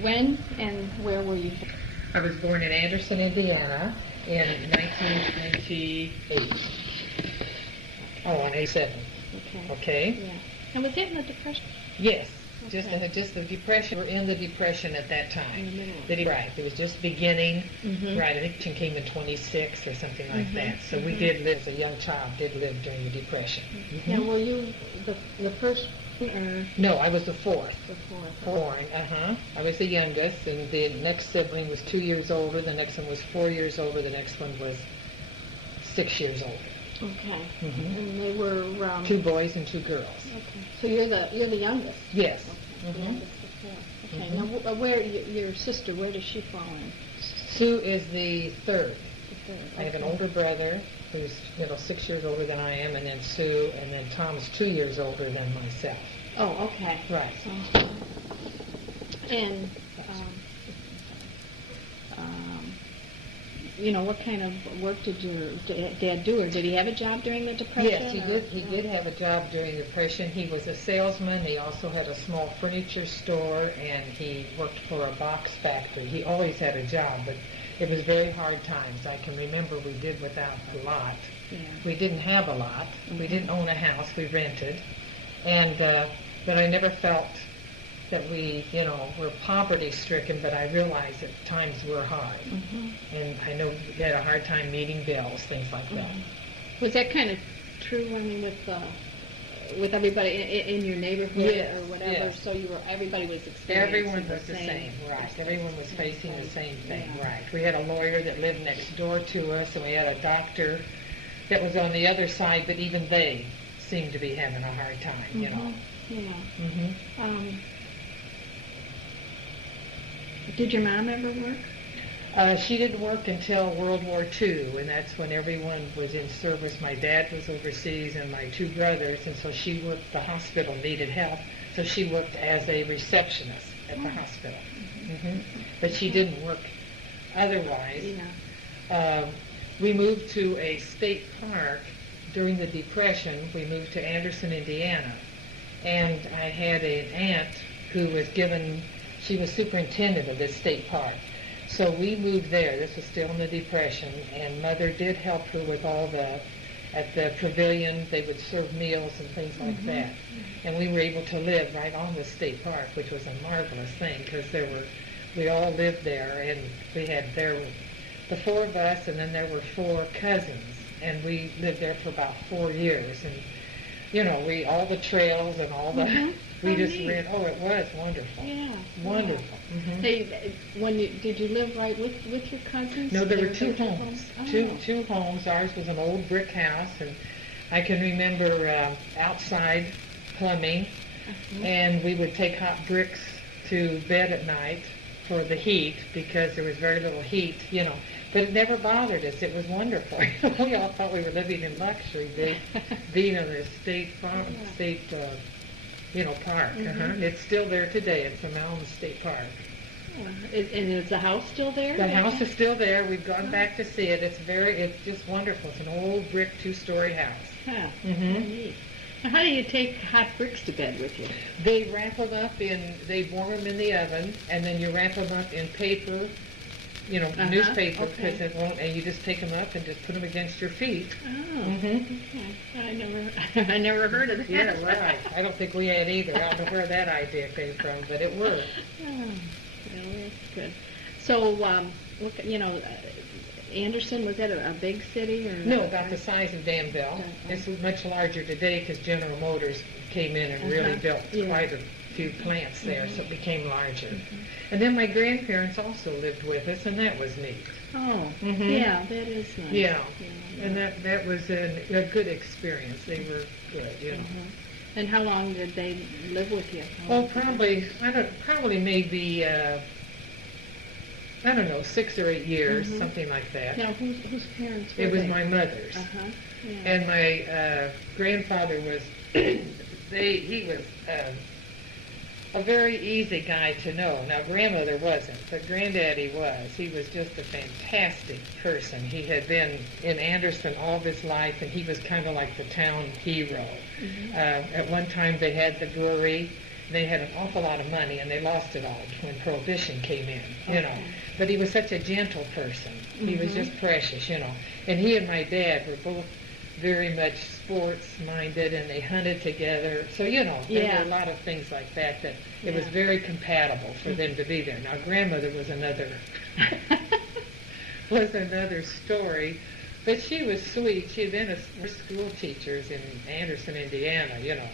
When and where were you? I was born in Anderson, Indiana in 1928. Oh, on 87. Okay. Okay? Yeah. And was that in the Depression? Yes. Okay. Just the Depression. We're in the Depression at that time. In the middle. Right. It was just beginning. Mm-hmm. Right. I think it came in 26 or something like Mm-hmm. that. So we did live, as a young child, did live during the Depression. Mm-hmm. Now, were you the first or No, I was the fourth. the fourth? Born, I was the youngest, and the next sibling was 2 years older, the next one was 4 years older, the next one was 6 years older. Okay. Mm-hmm. And they were 2 boys and 2 girls. Okay. So you're the youngest. Yes. Okay. The Mm-hmm. youngest of 4. Okay. Mm-hmm. Now, where your sister? Where does she fall in? Sue is the third. The third. I have an Okay. older brother who's 6 years older than I am, and then Sue, and then Tom's 2 years older than myself. Oh, okay. Right. So, and what kind of work did your dad do, or did he have a job during the Depression? Yes, he did. He did have a job during the Depression. He was a salesman. He also had a small furniture store, and he worked for a box factory. He always had a job, but it was very hard times. I can remember we did without a lot. Yeah. We didn't have a lot. Mm-hmm. We didn't own a house. We rented, and but I never felt that we, were poverty-stricken, but I realized that times were hard. Mm-hmm. And I know we had a hard time meeting bills, things like that. Mm-hmm. Was that kind of true, I mean, with everybody in your neighborhood Yes, or whatever? yes. So everybody was experiencing Everyone was the same, right. Everyone was facing the same thing, Yeah. right. We had a lawyer that lived next door to us, and we had a doctor that was on the other side, but even they seemed to be having a hard time, Yeah. Mm-hmm. Did your mom ever work? She didn't work until World War II, and that's when everyone was in service. My dad was overseas and my 2 brothers, and so she worked, the hospital needed help, so she worked as a receptionist at the hospital. Mm-hmm. But she didn't work otherwise. Yeah. We moved to a state park during the Depression. We moved to Anderson, Indiana, and I had an aunt who was she was superintendent of this state park. So we moved there. This was still in the Depression, and Mother did help her with at the pavilion, they would serve meals and things like that. And we were able to live right on the state park, which was a marvelous thing, because we all lived there, and we had the 4 of us, and then there were 4 cousins, and we lived there for about 4 years. And all the trails and all the, we just ran. Oh, it was wonderful. Yeah. Wonderful. Mm-hmm. Did you live right with your cousins? No, there were 2 homes. Oh. Two homes. Ours was an old brick house, and I can remember outside plumbing, and we would take hot bricks to bed at night for the heat, because there was very little heat, But it never bothered us. It was wonderful. We all thought we were living in luxury, being on the state farm, park. It's still there today. It's the Mountain State Park. And is the house still there? The house is still there. We've gone back to see it. It's just wonderful. It's an old brick 2-story house. Huh. Mm-hmm. Neat. Now, how do you take hot bricks to bed with you? They wrap them up they warm them in the oven, and then you wrap them up in paper, newspaper, because it won't, and you just take them up and just put them against your feet. Oh, Mm-hmm. okay. I never heard of that. Yeah, right. I don't think we had either. I don't know where that idea came from, but it worked. Oh, well, that's good. So, Anderson, was that a big city? Or No, about the size of Danville. This is much larger today because General Motors came in and really built quite a few plants there, so it became larger. And then my grandparents also lived with us, and that was neat. Oh, yeah, that is nice. Yeah, and that was a good experience. They were good, And how long did they live with you? Probably maybe, 6 or 8 years, something like that. Now, whose parents were It was they? my mother's. Yeah. And my grandfather was, he was a very easy guy to know. Now, grandmother wasn't, but granddaddy was. He was just a fantastic person. He had been in Anderson all of his life, and he was kind of like the town hero. At one time, they had the brewery, They had an awful lot of money, and they lost it all when Prohibition came in, you know. Okay. But he was such a gentle person. He was just precious, you know. And he and my dad were both very much sports-minded, and they hunted together. So, you know, there were a lot of things like that it was very compatible for them to be there. Now, grandmother was another story. But she was sweet. She had been a school teacher in Anderson, Indiana, you know.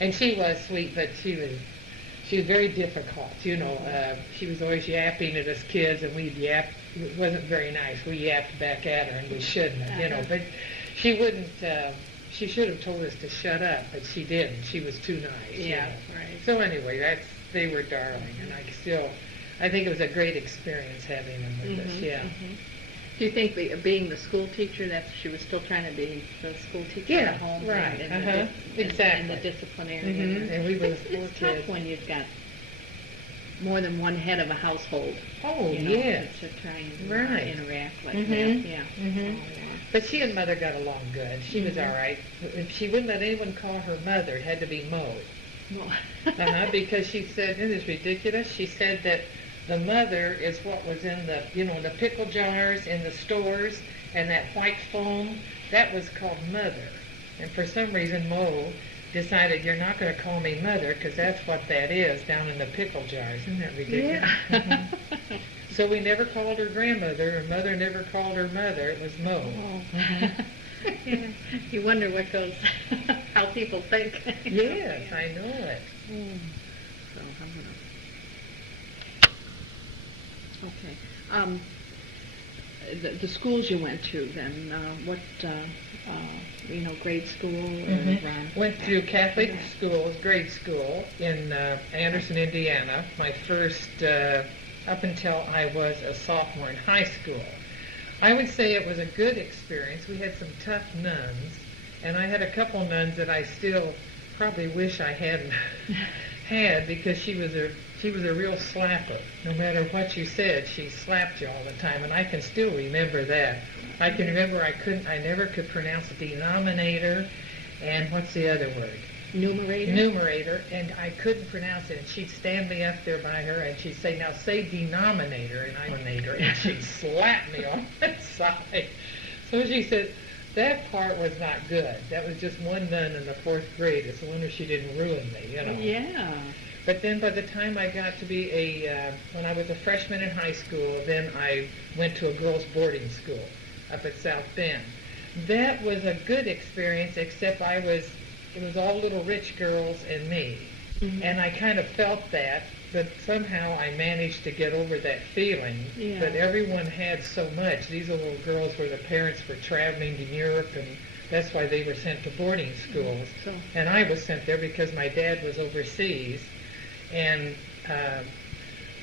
And she was sweet, but she was very difficult, you know. She was always yapping at us kids, and we'd yap. It wasn't very nice. We yapped back at her, and we shouldn't have, you know. But she wouldn't, she should have told us to shut up, but she didn't. She was too nice. Yeah, you know? right. So anyway, they were darling, and I think it was a great experience having them with us, yeah. Do you think being the school teacher, she was still trying to be the school teacher at home? Right, And the disciplinarian. And we were the four It's tough kids. when you've got more than one head of a household. Oh, you know, yes. To try and interact like that. Yeah. But she and Mother got along good. She was all right. She wouldn't let anyone call her mother. It had to be Mo. Well, Because she said, it is ridiculous. She said that the mother is what was in the, you know, the pickle jars in the stores, and that white foam, that was called Mother. And for some reason, Mo decided, you're not going to call me Mother, because that's what that is down in the pickle jars. Isn't that ridiculous? yeah. So we never called her grandmother, and Mother never called her mother. It was Mo. Yeah. You wonder what goes, how people think. Yes, I know it. So I'm gonna. Okay. The schools you went to then, what, you know, grade school or Went to Catholic schools, grade school in Anderson, Indiana. My first, up until I was a sophomore in high school. I would say it was a good experience. We had some tough nuns, and I had a couple nuns that I still probably wish I hadn't had, because she was a real slapper. No matter what you said, she slapped you all the time, and I can still remember that. I can remember I never could pronounce denominator, and what's the other word? Numerator, and I couldn't pronounce it, and she'd stand me up there by her, and she'd say, now say denominator, and and she'd slap me on that side. So she said, that part was not good. That was just one nun in the 4th grade. It's a wonder she didn't ruin me, you know. Yeah. But then by the time I got to be when I was a freshman in high school, then I went to a girls' boarding school up at South Bend. That was a good experience, except it was all little rich girls and me. And I kind of felt that, but somehow I managed to get over that feeling. Yeah. But everyone had so much. These little girls where the parents were traveling to Europe, and that's why they were sent to boarding schools. So. And I was sent there because my dad was overseas. And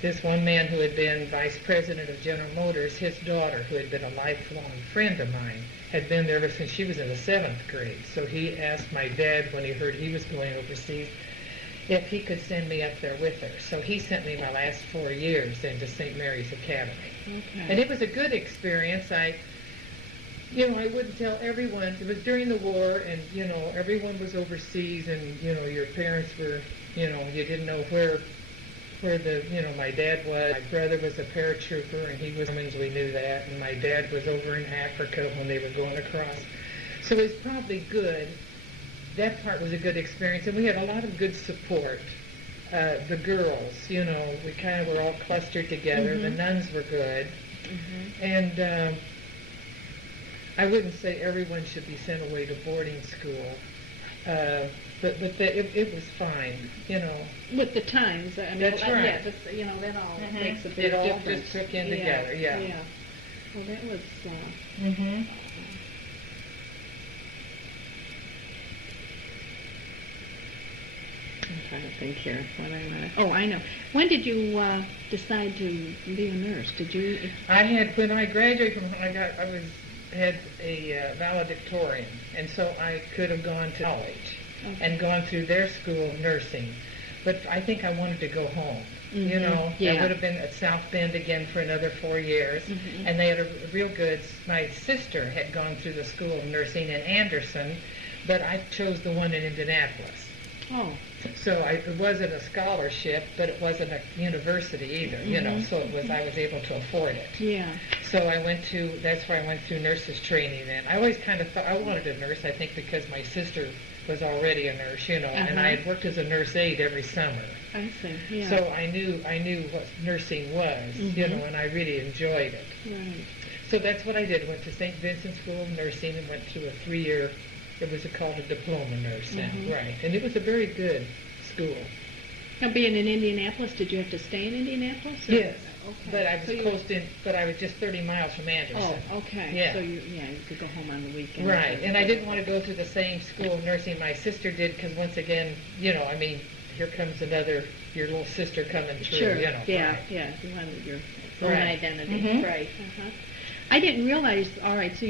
this one man who had been vice president of General Motors, his daughter, who had been a lifelong friend of mine, had been there ever since she was in the 7th grade. So he asked my dad, when he heard he was going overseas, if he could send me up there with her. So he sent me my last 4 years into St. Mary's Academy. Okay. And it was a good experience. I wouldn't tell everyone. It was during the war, and, everyone was overseas, and, your parents were, you didn't know where my dad was. My brother was a paratrooper, and he was German, we knew that, and my dad was over in Africa when they were going across. So it was probably good. That part was a good experience, and we had a lot of good support. The girls, we kind of were all clustered together. Mm-hmm. The nuns were good. Mm-hmm. And I wouldn't say everyone should be sent away to boarding school. But it was fine, With the times, I mean, that's right. Yeah, just, that all Mm-hmm. makes a big it all difference. just took in together, yeah. Well, that was. Mm-hmm. I'm trying to think here. Oh, I know. When did you decide to be a nurse? Did you? When I graduated from, had a valedictorian, and so I could have gone to college. Okay. And gone through their school of nursing. But I think I wanted to go home. Mm-hmm. I would have been at South Bend again for another 4 years. Mm-hmm. And they had a real good, my sister had gone through the school of nursing in Anderson, but I chose the one in Indianapolis. Oh. So it wasn't a scholarship, but it wasn't a university either, you know, so I was able to afford it. Yeah. So that's where I went through nurses training then. I always kind of thought, I wanted a nurse, I think because my sister was already a nurse, you know, and I had worked as a nurse aide every summer. I see, yeah. So I knew what nursing was, you know, and I really enjoyed it. Right. So that's what I did. Went to St. Vincent's School of Nursing and went through a 3-year, it was called a diploma nurse now, right. And it was a very good school. Now, being in Indianapolis, did you have to stay in Indianapolis? Or? Yes. Okay. But I was close in, but I was just 30 miles from Anderson. Oh, okay. Yeah. So you could go home on the weekend. Right. And I didn't want to go to the same school of nursing my sister did because once again, you know, I mean, here comes your little sister coming through, Sure. you know. Yeah, right. yeah. You wanted your own Right. identity. Mhm. Right. I didn't realize, all right, so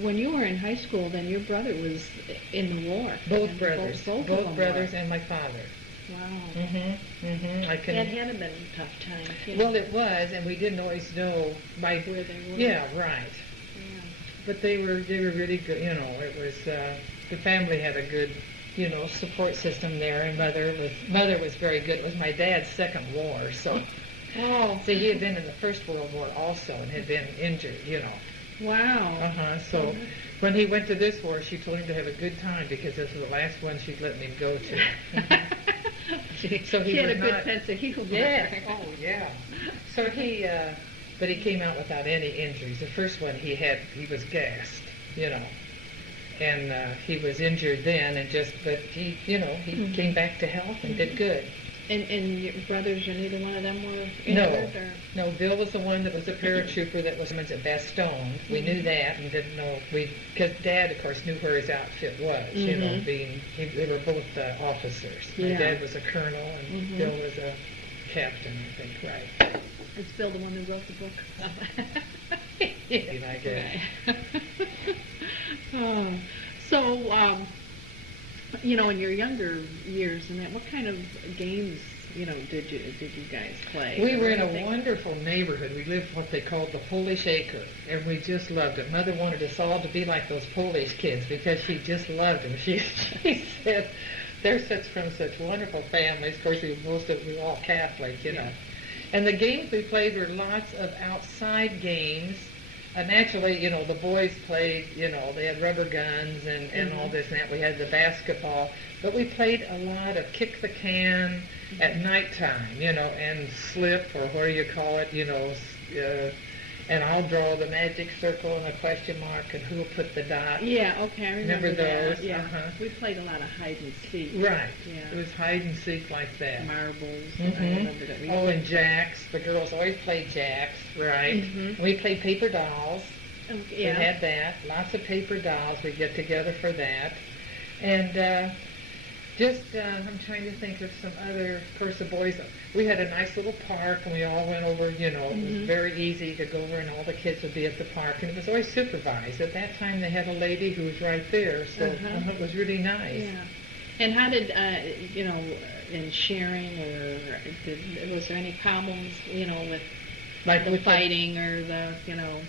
when you were in high school, then your brother was in the war. Both brothers. Both Both brothers and my father. Wow. I can. That had been a tough time. Well, it was, and we didn't always know where they were. Yeah, right. Yeah. But they were really good. You know, it was the family had a good, you know, support system there, and mother was very good. It was my dad's second war, so. Oh. So he had been in the First World War also, and had been injured. You know. Wow. So when he went to this war, she told him to have a good time because this was the last one she'd let him go to. So he had was a good sense of humor. Yeah. Oh, yeah. So but he came out without any injuries. The first one he was gassed, you know, and he was injured then, but he, you know, he came back to health and did good. And your brothers, or neither one of them were injured? No. Bill was the one that was a paratrooper that was at Bastogne. We knew that and didn't know because Dad, of course, knew where his outfit was. You know, they were both officers. My dad was a colonel and Bill was a captain, I think. Right. Is Bill the one who wrote the book? I guess. So, you know, in your younger years, and what kind of games, you know, did you guys play? We were in a wonderful neighborhood. We lived what they called the Polish Acre, and we just loved it. Mother wanted us all to be like those Polish kids because she just loved them. She said they're from such wonderful families. Of course, we were all Catholic, you know. And the games we played were lots of outside games. Naturally, you know, the boys played, you know, they had rubber guns and all this and that. We had the basketball. But we played a lot of kick the can at nighttime, you know, and slip, or what do you call it, you know, and I'll draw the magic circle and a question mark and who'll put the dot. Yeah, okay, I remember those? That. Yeah. We played a lot of hide and seek. Right. Yeah. It was hide and seek like that. Marbles. I remember that. And jacks. The girls always played jacks, right? We played paper dolls. Yeah. We had that. Lots of paper dolls. We'd get together for that. And I'm trying to think of some other, of course, the boys, we had a nice little park, and we all went over, you know, it was very easy. You could go over, and all the kids would be at the park, and it was always supervised. At that time, they had a lady who was right there, so it was really nice. Yeah. And how did, you know, in sharing, or was there any problems, you know, with like the fighting or the, you know?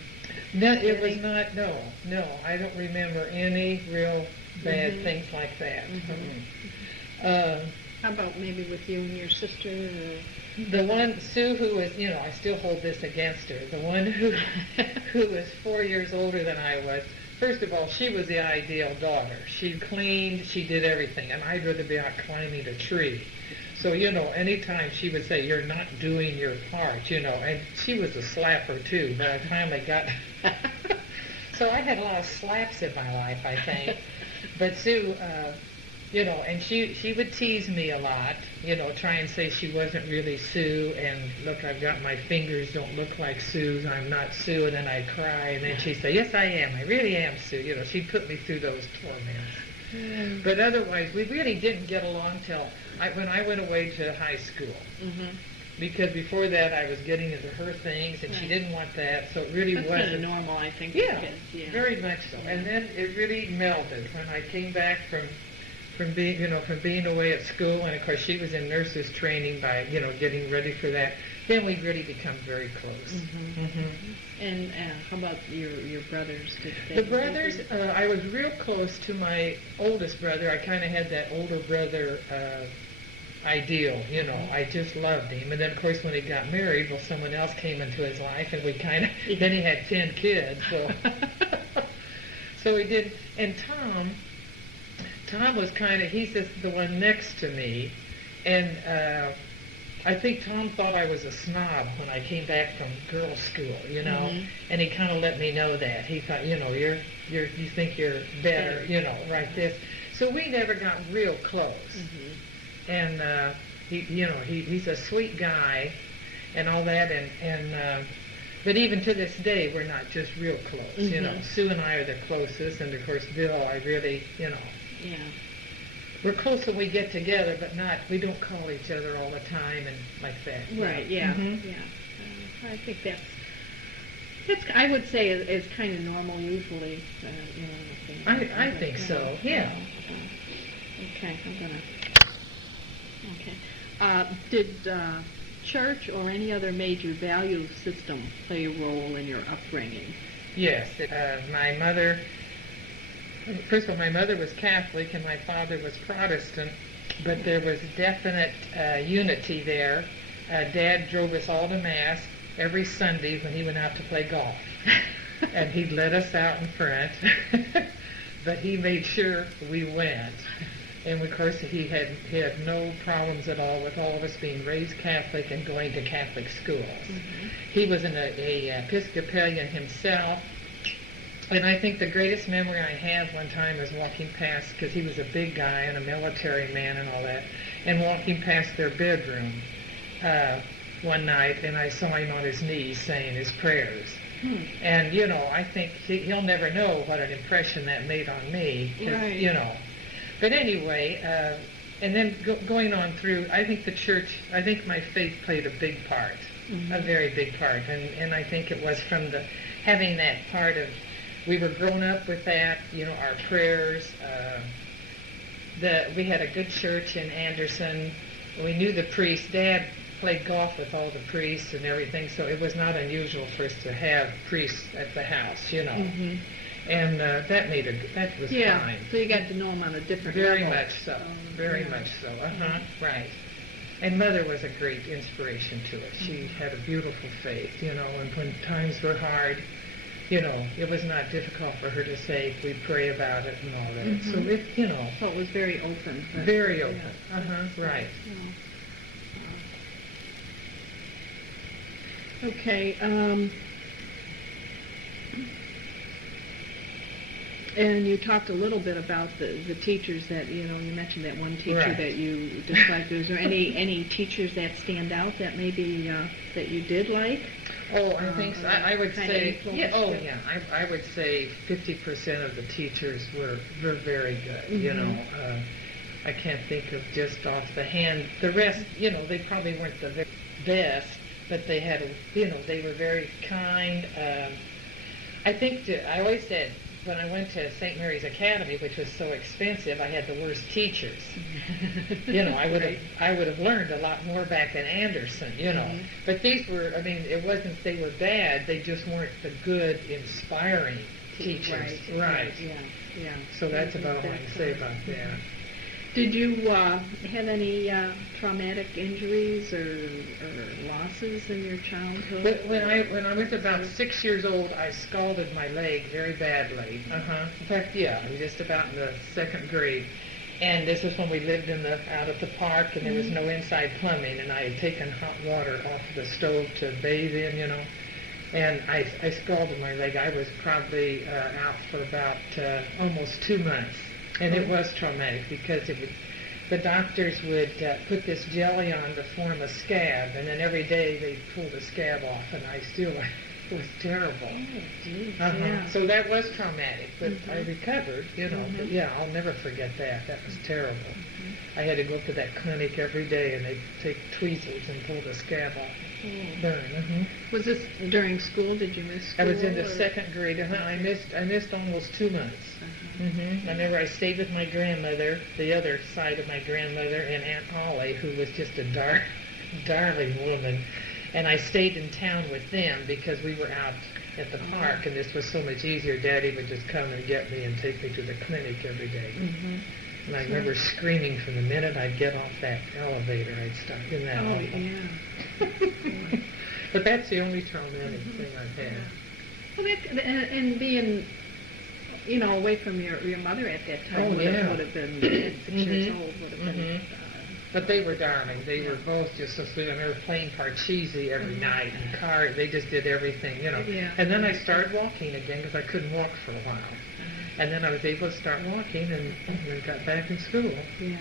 No, it was not, no. I don't remember any real bad things like that. How about maybe with you and your sister? Or? The one, Sue, who was, you know, I still hold this against her, the one who was 4 years older than I was, first of all, she was the ideal daughter. She cleaned, she did everything, and I'd rather be out climbing a tree. So, you know, anytime she would say, you're not doing your part, you know, and she was a slapper, too, by the time I got... So I had a lot of slaps in my life, I think. But Sue, you know, and she would tease me a lot, you know, try and say she wasn't really Sue, and look, I've got my fingers don't look like Sue's, I'm not Sue, and then I'd cry, and then she'd say, yes, I am, I really am Sue. You know, she'd put me through those torments. But otherwise, we really didn't get along till when I went away to high school. Because before that, I was getting into her things, and she didn't want that, so it really wasn't. That's kind of normal, I think. Yeah, kids. Yeah, very much so. And then it really melded when I came back from being away at school, and of course she was in nurses training by, you know, getting ready for that. then we really become very close. And how about your brothers? The brothers, I was real close to my oldest brother. I kind of had that older brother ideal, you know. I just loved him. And then, of course, when he got married, well, someone else came into his life, and we kind of, then he had 10 kids, so. So we did, and Tom was kind of, he's just the one next to me, and I think Tom thought I was a snob when I came back from girls' school, you know, and he kind of let me know that. He thought, you know, you think you're better, you know, right this. So we never got real close. And he's a sweet guy and all that, and but even to this day, we're not just real close, you know. Sue and I are the closest, and of course Bill, I really, you know. Yeah. We're close when we get together, but we don't call each other all the time and like that. Right, yeah. I think that's I would say is kind of normal usually, you know. I think so, yeah. Okay, did church or any other major value system play a role in your upbringing? Yes, my mother. First of all, my mother was Catholic and my father was Protestant, but there was definite unity there. Dad drove us all to Mass every Sunday when he went out to play golf. And he'd let us out in front, but he made sure we went. And of course, he had no problems at all with all of us being raised Catholic and going to Catholic schools. He was an Episcopalian himself. And I think the greatest memory I have one time was walking past, because he was a big guy and a military man and all that, and walking past their bedroom one night, and I saw him on his knees saying his prayers. And, you know, I think he'll never know what an impression that made on me, right. You know. But anyway, and then going on through, I think the church, I think my faith played a big part, a very big part, and I think it was from having that part of, we were grown up with that, you know, our prayers. We had a good church in Anderson. We knew the priests. Dad played golf with all the priests and everything, so it was not unusual for us to have priests at the house, you know. And that was fine. So you got to know them on a different very level. Much so. Very much so. Right. And Mother was a great inspiration to us. She had a beautiful faith, you know, and when times were hard, you know, it was not difficult for her to say, we pray about it and all that. So it, you know. So it was very open. Very open. Right. Okay. And you talked a little bit about the teachers that, you know, you mentioned that one teacher that you disliked. Is there any teachers that stand out that maybe that you did like? Oh, I think so. I would say, I would say 50% of the teachers were very good, you know. I can't think of just off the hand. The rest, you know, they probably weren't the very best, but they had, they were very kind. I think, I always said, when I went to St. Mary's Academy, which was so expensive, I had the worst teachers. You know, I would have learned a lot more back in Anderson, you know. But these were, I mean, it wasn't they were bad, they just weren't the good, inspiring teachers. Right. Yeah. So that's about all I can say about that. Did you have any traumatic injuries or losses in your childhood? When I was about 6 years old, I scalded my leg very badly. In fact, I was just about in the second grade. And this is when we lived out at the park, and there was no inside plumbing, and I had taken hot water off the stove to bathe in, you know. And I scalded my leg. I was probably out for about almost 2 months. And it was traumatic because the doctors would put this jelly on to form a scab, and then every day they'd pull the scab off, and it was terrible. Oh, geez, So that was traumatic, but I recovered, you know. But I'll never forget that. That was terrible. I had to go to that clinic every day, and they'd take tweezers and pull the scab off. Burn. Was this during school? Did you miss school? I was in the second grade. I missed almost 2 months. I remember I stayed with my grandmother, the other side of my grandmother, and Aunt Ollie, who was just a darling woman. And I stayed in town with them because we were out at the park, and this was so much easier. Daddy would just come and get me and take me to the clinic every day. Mm-hmm. And I remember screaming from the minute I'd get off that elevator, I'd start in that yeah. But that's the only traumatic thing I've had. Well, and being, away from your mother at that time would have been 6 years old, would have been. But they were darling. They were both just so sweet. And they were playing Parcheesi every night and car. They just did everything, Yeah. And then I started walking again because I couldn't walk for a while. And then I was able to start walking and then got back in school. Yeah.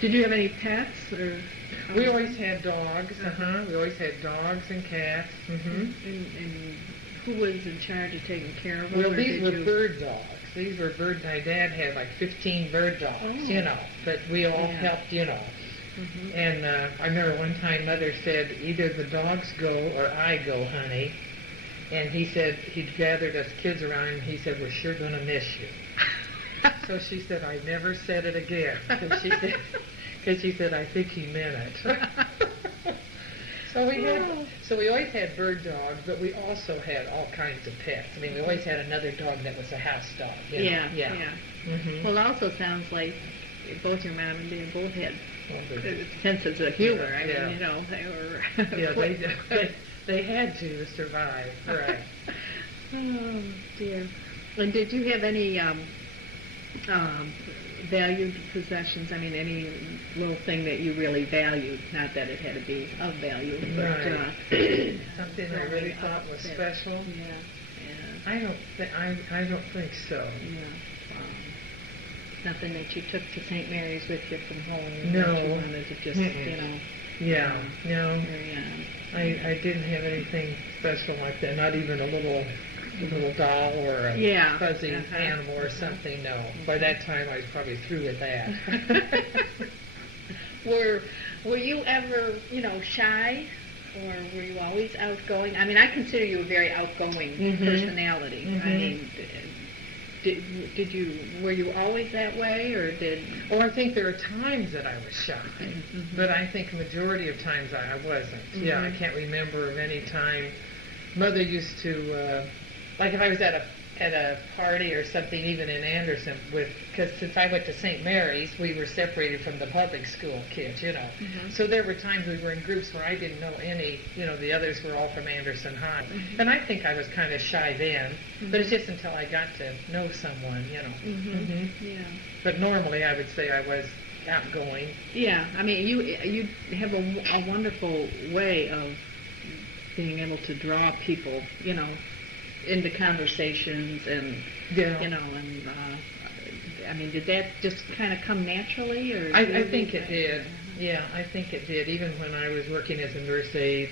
Did you have any pets or? We always had dogs. We always had dogs and cats. And who was in charge of taking care of them? Well, these were bird dogs. These were bird. My dad had like 15 bird dogs, but we all helped, And I remember one time Mother said, either the dogs go or I go, honey. And he said, he'd gathered us kids around and he said, we're sure going to miss you. So she said, I never said it again. Because she said, I think he meant it. So we always had bird dogs, but we also had all kinds of pets. I mean, we always had another dog that was a house dog. Yeah. Well, it also sounds like both your mom and dad both had senses of humor. I mean, they were... They had to survive. Right. Oh, dear. And did you have any valued possessions? I mean, any little thing that you really valued? Not that it had to be of value, but something I really thought was special. Yeah. I don't think so. Yeah. Nothing that you took to St. Mary's with you from home. No. That you wanted to just, Yeah. No. Very, I didn't have anything special like that. Not even a little doll or a fuzzy animal or something. No. By that time, I was probably through with that. Were you ever, shy, or were you always outgoing? I mean, I consider you a very outgoing personality. I mean, were you always that way, or did? Oh, I think there are times that I was shy, but I think a majority of times I wasn't. Yeah, I can't remember of any time. Mother used to, like if I was at a party or something, even in Anderson, because since I went to St. Mary's, we were separated from the public school kids, So there were times we were in groups where I didn't know any, the others were all from Anderson High. And I think I was kind of shy then, but it's just until I got to know someone, Yeah. But normally I would say I was outgoing. Yeah, I mean, you have a wonderful way of being able to draw people, into conversations and, I mean, did that just kind of come naturally? Or I think it did. Yeah, I think it did. Even when I was working as a nurse aide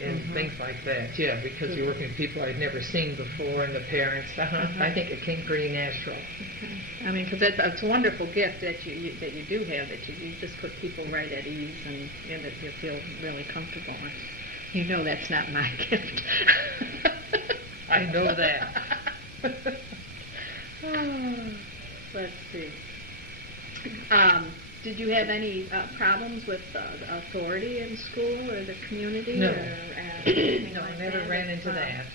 and things like that. Yeah, because you're working with people I'd never seen before and the parents. I think it came pretty natural. Okay. I mean, because it's a wonderful gift that you do have, that you just put people right at ease and that you feel really comfortable. That's not my gift. I know that. Let's see. Did you have any problems with authority in school or the community? No. No, I never ran into that.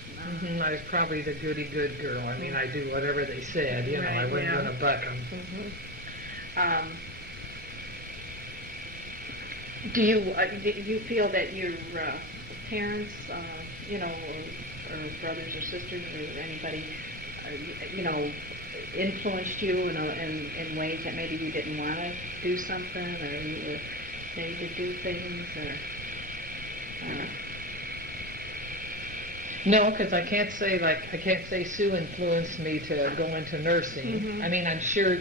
I was probably the goody good girl. I mean, I do whatever they said. I wasn't going to buck them. Do you feel that your parents, or brothers or sisters or anybody, influenced you in ways that maybe you didn't want to do something, or you were made to do things, or? No, because I can't say Sue influenced me to go into nursing. I mean, I'm sure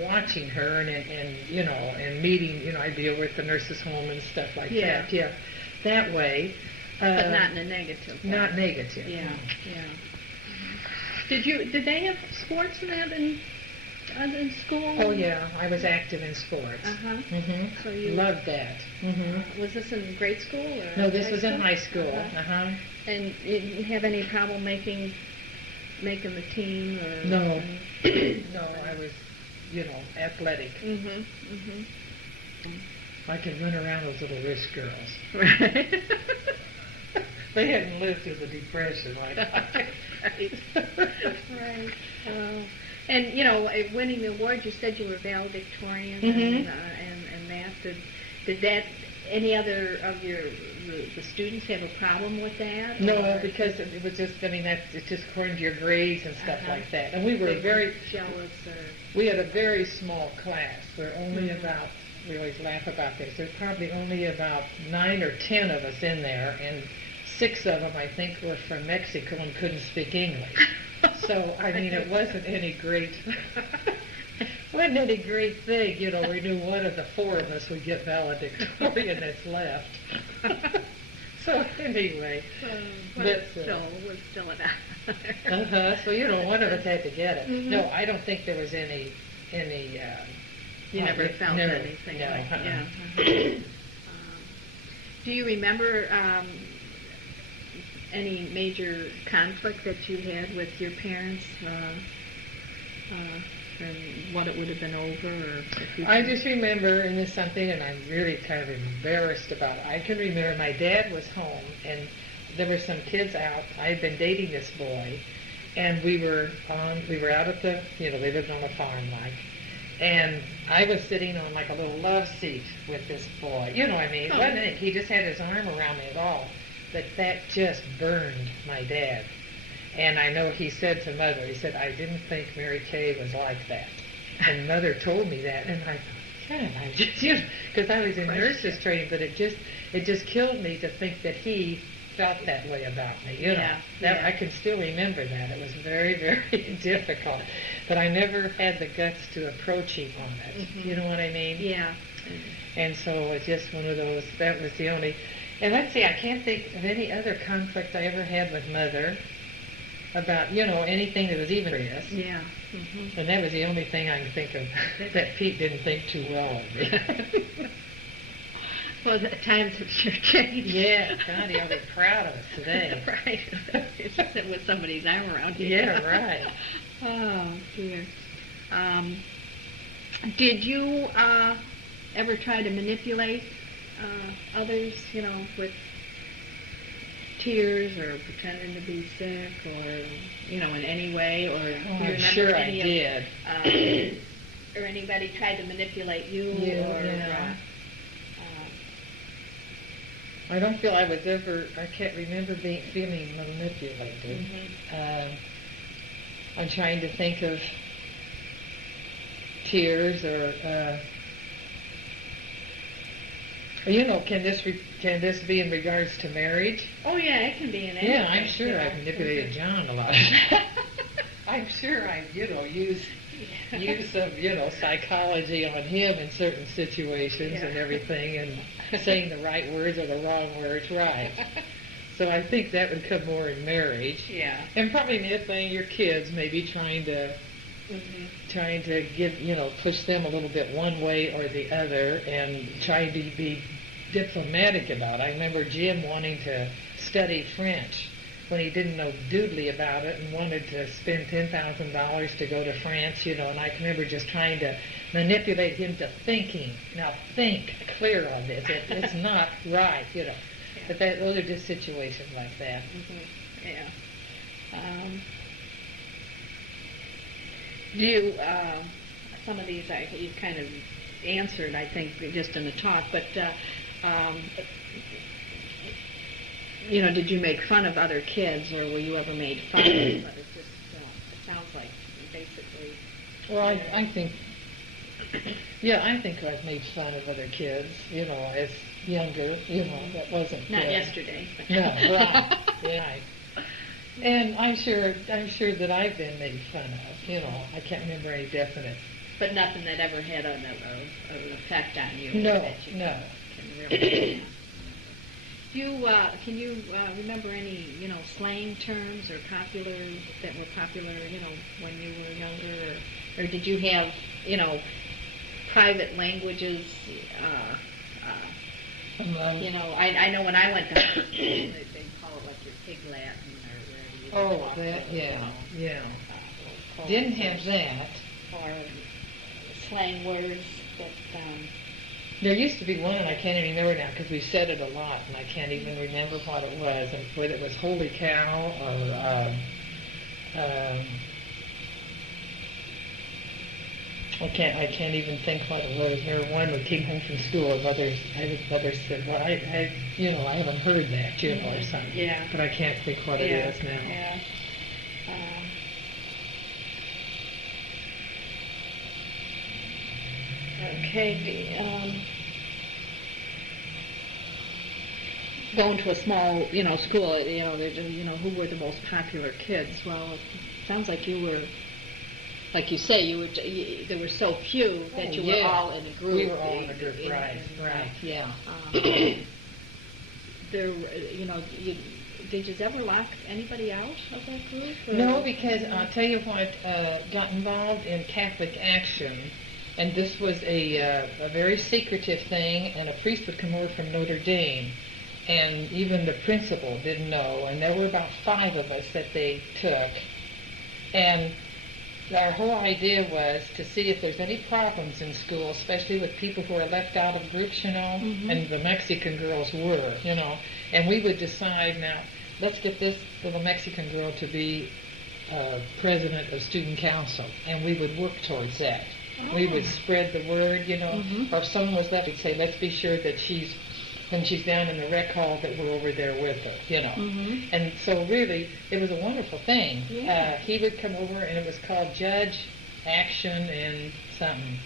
watching her and meeting, I deal with the nurses' home and stuff like that. Yeah, that way. But not in a negative way. Not negative. Yeah. Did they have sports in that in school? Oh yeah, I was active in sports. So you loved that. Was this in grade school or? No, this was in high school. And you didn't have any problem making the team? Or no, no, I was, athletic. I could run around those little rich girls. Right. They hadn't lived through the Depression like I Right. Right. And winning the award, you said you were valedictorian Mhm. and that. Did that any other of the students have a problem with that? No, or- because it was just, it's just according to your grades and stuff Uh-huh. like that. And we were They very, weren't jealous or we had a very small class. There were only Mhm. about, we always laugh about this, there's probably only about 9 or 10 of us in there, and 6 of them, I think, were from Mexico and couldn't speak English. So, I mean, it wasn't any great, wasn't any great thing. We knew one of the 4 of us would get valedictorian that's left. So, anyway. but But, it was still an Uh-huh. So, one of us had to get it. Mhm. No, I don't think there was any You never felt never, anything no, like uh-uh. yeah. Do you remember any major conflict that you had with your parents, and what it would have been over, or if you I just remember, and there's something, and I'm really kind of embarrassed about it. I can remember my dad was home, and there were some kids out. I had been dating this boy, and we were out at the, they lived on a farm, like, and I was sitting on like a little love seat with this boy. You know what I mean? Oh. Wasn't it? He just had his arm around me at all. But that just burned my dad. And I know he said to Mother, he said, I didn't think Mary Kay was like that. And Mother told me that, and I thought, God, I just, because I was in nurses training, but it just killed me to think that he felt that way about me. Yeah, yeah. I can still remember that. It was very, very difficult. But I never had the guts to approach him on it. Mhm. You know what I mean? Yeah. And so it was just one of those, that was the only, and let's see, I can't think of any other conflict I ever had with Mother about, anything that was even serious. Yeah. Mm-hmm. And that was the only thing I can think of that Pete didn't think too well of me. Well, the times have sure changed. Yeah, God, he ought to be proud of us today. Right. It's just sit with somebody's arm around you. Yeah, right. Oh, dear. Did you ever try to manipulate others, with tears or pretending to be sick or, in any way? Or do you I'm remember sure I any did. or anybody tried to manipulate you? Yeah. I don't feel I was ever, I can't remember feeling manipulated. Mhm. I'm trying to think of tears or, can this be in regards to marriage? Oh, yeah, it can be in anything. Yeah, I'm sure I manipulated John a lot. I'm sure I, used of, psychology on him in certain situations and everything, and saying the right words or the wrong words right. So I think that would come more in marriage. Yeah. And probably anything, your kids, maybe trying to give, push them a little bit one way or the other, and trying to be diplomatic about it. I remember Jim wanting to study French when he didn't know doodly about it and wanted to spend $10,000 to go to France, and I can remember just trying to manipulate him to thinking. Now think clear on this. It's not right, Yeah. But those are just situations like that. Mm-hmm. Yeah. Do you, some of these you kind of answered, I think, just in the talk, but, did you make fun of other kids, or were you ever made fun of? But it's just, it sounds like basically... Well, I think, I think I've made fun of other kids, as younger, that wasn't Not good. yesterday. But No, right, yeah. And I'm sure that I've been made fun of, I can't remember any definite. But nothing that ever had an effect on you. No, that you no. Can really can you remember any, slang terms or that were popular, when you were younger, or did you have, private languages? I know when I went to they call it like your pig Latin or whatever. Oh, that, yeah. Didn't have that. Or slang words that There used to be one, and I can't even remember now because we said it a lot, and I can't even remember what it was, and whether it was Holy Cow or I can't even think what it was. There was one that came home from school, and mother said, "Well, I haven't heard that, or something." Yeah. But I can't think what it is now. Yeah. Okay. Going to a small, school, who were the most popular kids? Well, it sounds like you were, like you say, there were so few that you were all in a group. We were all in a group, right, yeah. Did you ever lock anybody out of that group? Or? No, because I'll tell you what, got involved in Catholic Action, and this was a very secretive thing, and a priest would come over from Notre Dame, and even the principal didn't know, and there were about 5 of us that they took, and our whole idea was to see if there's any problems in school, especially with people who are left out of groups, and the Mexican girls were, and we would decide, now, let's get this little Mexican girl to be president of student council, and we would work towards that. Oh. We would spread the word, or if someone was left, we'd say, let's be sure that when she's down in the rec hall, that we're over there with her, And so really, it was a wonderful thing. Yeah. He would come over, and it was called Judge, Action, and something.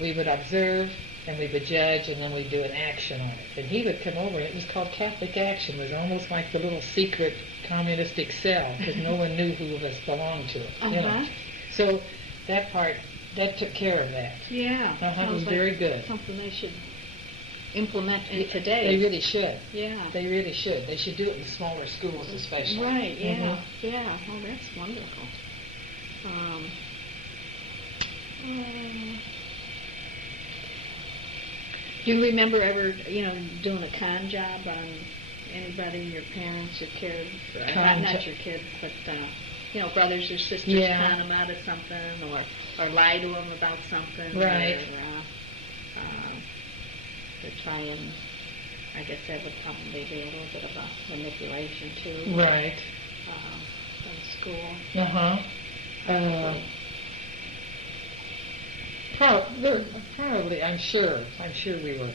We would observe, and we would judge, and then we'd do an action on it. And he would come over, and it was called Catholic Action. It was almost like the little secret communistic cell, because no one knew who of us belonged to it, So that took care of that. Yeah. It was very good. Something they should implement today. They really should. Yeah. They really should. They should do it in smaller schools especially. Right, yeah. Yeah. Oh, that's wonderful. Do you remember ever, doing a con job on anybody, your parents, your kids? Not your kids, but, brothers or sisters con them out of something, or lie to them about something. Right. To try and, I guess that would probably be a little bit of a manipulation too. Right. In school. Probably, I'm sure we were.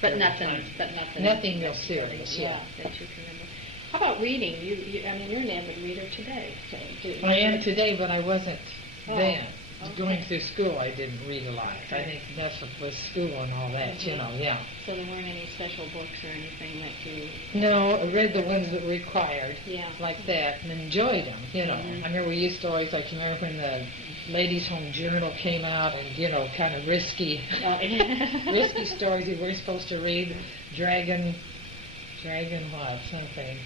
But nothing real serious. Yeah, that you can remember. How about reading? You're an avid reader today. So I am today, but I wasn't then. Okay. Going through school, I didn't read a lot. Okay. I think that's what was school and all that, yeah. So there weren't any special books or anything that you... No, I read the ones that were required, yeah, like that, and enjoyed them, I remember we used to always, remember when the Ladies' Home Journal came out, and, kind of risky stories you weren't supposed to read. Dragon what, something.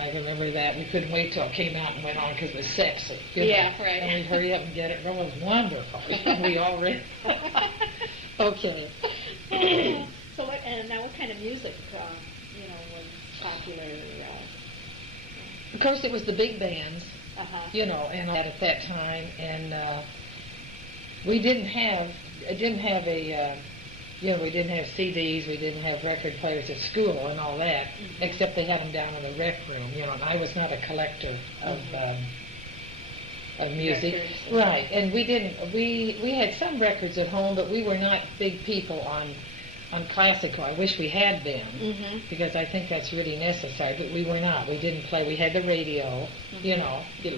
I remember that. We couldn't wait till it came out and went on because it was sexy. Yeah, right. And we'd hurry up and get it. It was wonderful. We all read. Okay. So, now what kind of music, was popular? Of course, it was the big bands, and at that time, and we didn't have we didn't have CDs, we didn't have record players at school and all that, except they had them down in the rec room, and I was not a collector of music. Records. Right, and we had some records at home, but we were not big people on classical. I wish we had been, because I think that's really necessary, but we were not. We didn't play. We had the radio, you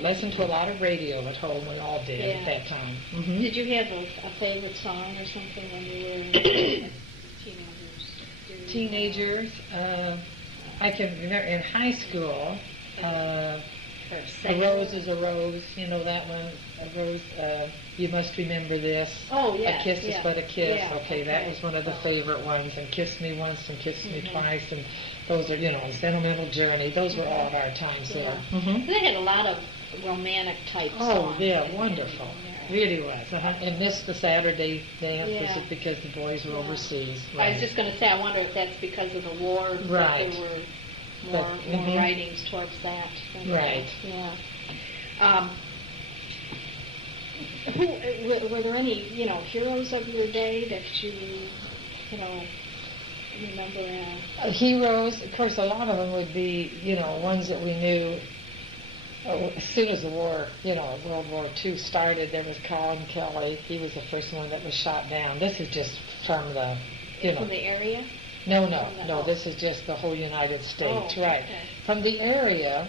listened to a lot of radio at home. We all did at that time. Did you have a favorite song or something when you were teenagers? I can remember in high school, A Rose is a Rose, that one, A Rose, You Must Remember This. Oh, yeah. A Kiss is But a Kiss. Yeah, okay, that was one of the favorite ones. And Kiss Me Once and Kiss Me Twice. And those are, Sentimental Journey. Those were all of our times there. They had a lot of romantic type songs. Oh, yeah, wonderful. Really was. And missed the Saturday dance because the boys were overseas. Right. I was just going to say, I wonder if that's because of the war. Right. That there were more writings towards that. Right. Yeah. Were there any, heroes of your day that you you know, remember? Heroes, of course, a lot of them would be, you know, ones that we knew. As soon as the war, you know, World War II started, there was Colin Kelly. He was the first one that was shot down. This is just from the, you know. From the area? No, this is just the whole United States, right. Okay. From the area,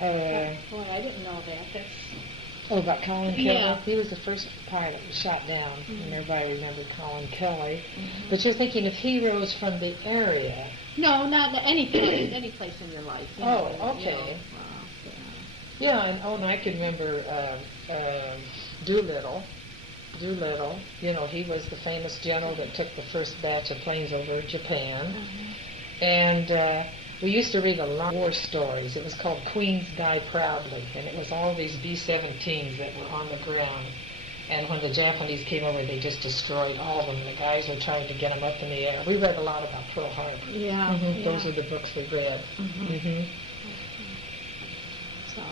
Boy, I didn't know that. That's... about Colin Kelly? Yeah. He was the first pilot that was shot down, and everybody remembered Colin Kelly. Mm-hmm. But you're thinking of heroes from the area. No, not any place in your life. You know, okay. Yeah, and I can remember Doolittle. Doolittle, you know, he was the famous general that took the first batch of planes over Japan. Mm-hmm. And we used to read a lot of war stories. It was called Queens Die Proudly, and it was all these B-17s that were on the ground. And when the Japanese came over, they just destroyed all of them. The guys were trying to get them up in the air. We read a lot about Pearl Harbor. Yeah. Those are the books we read. So,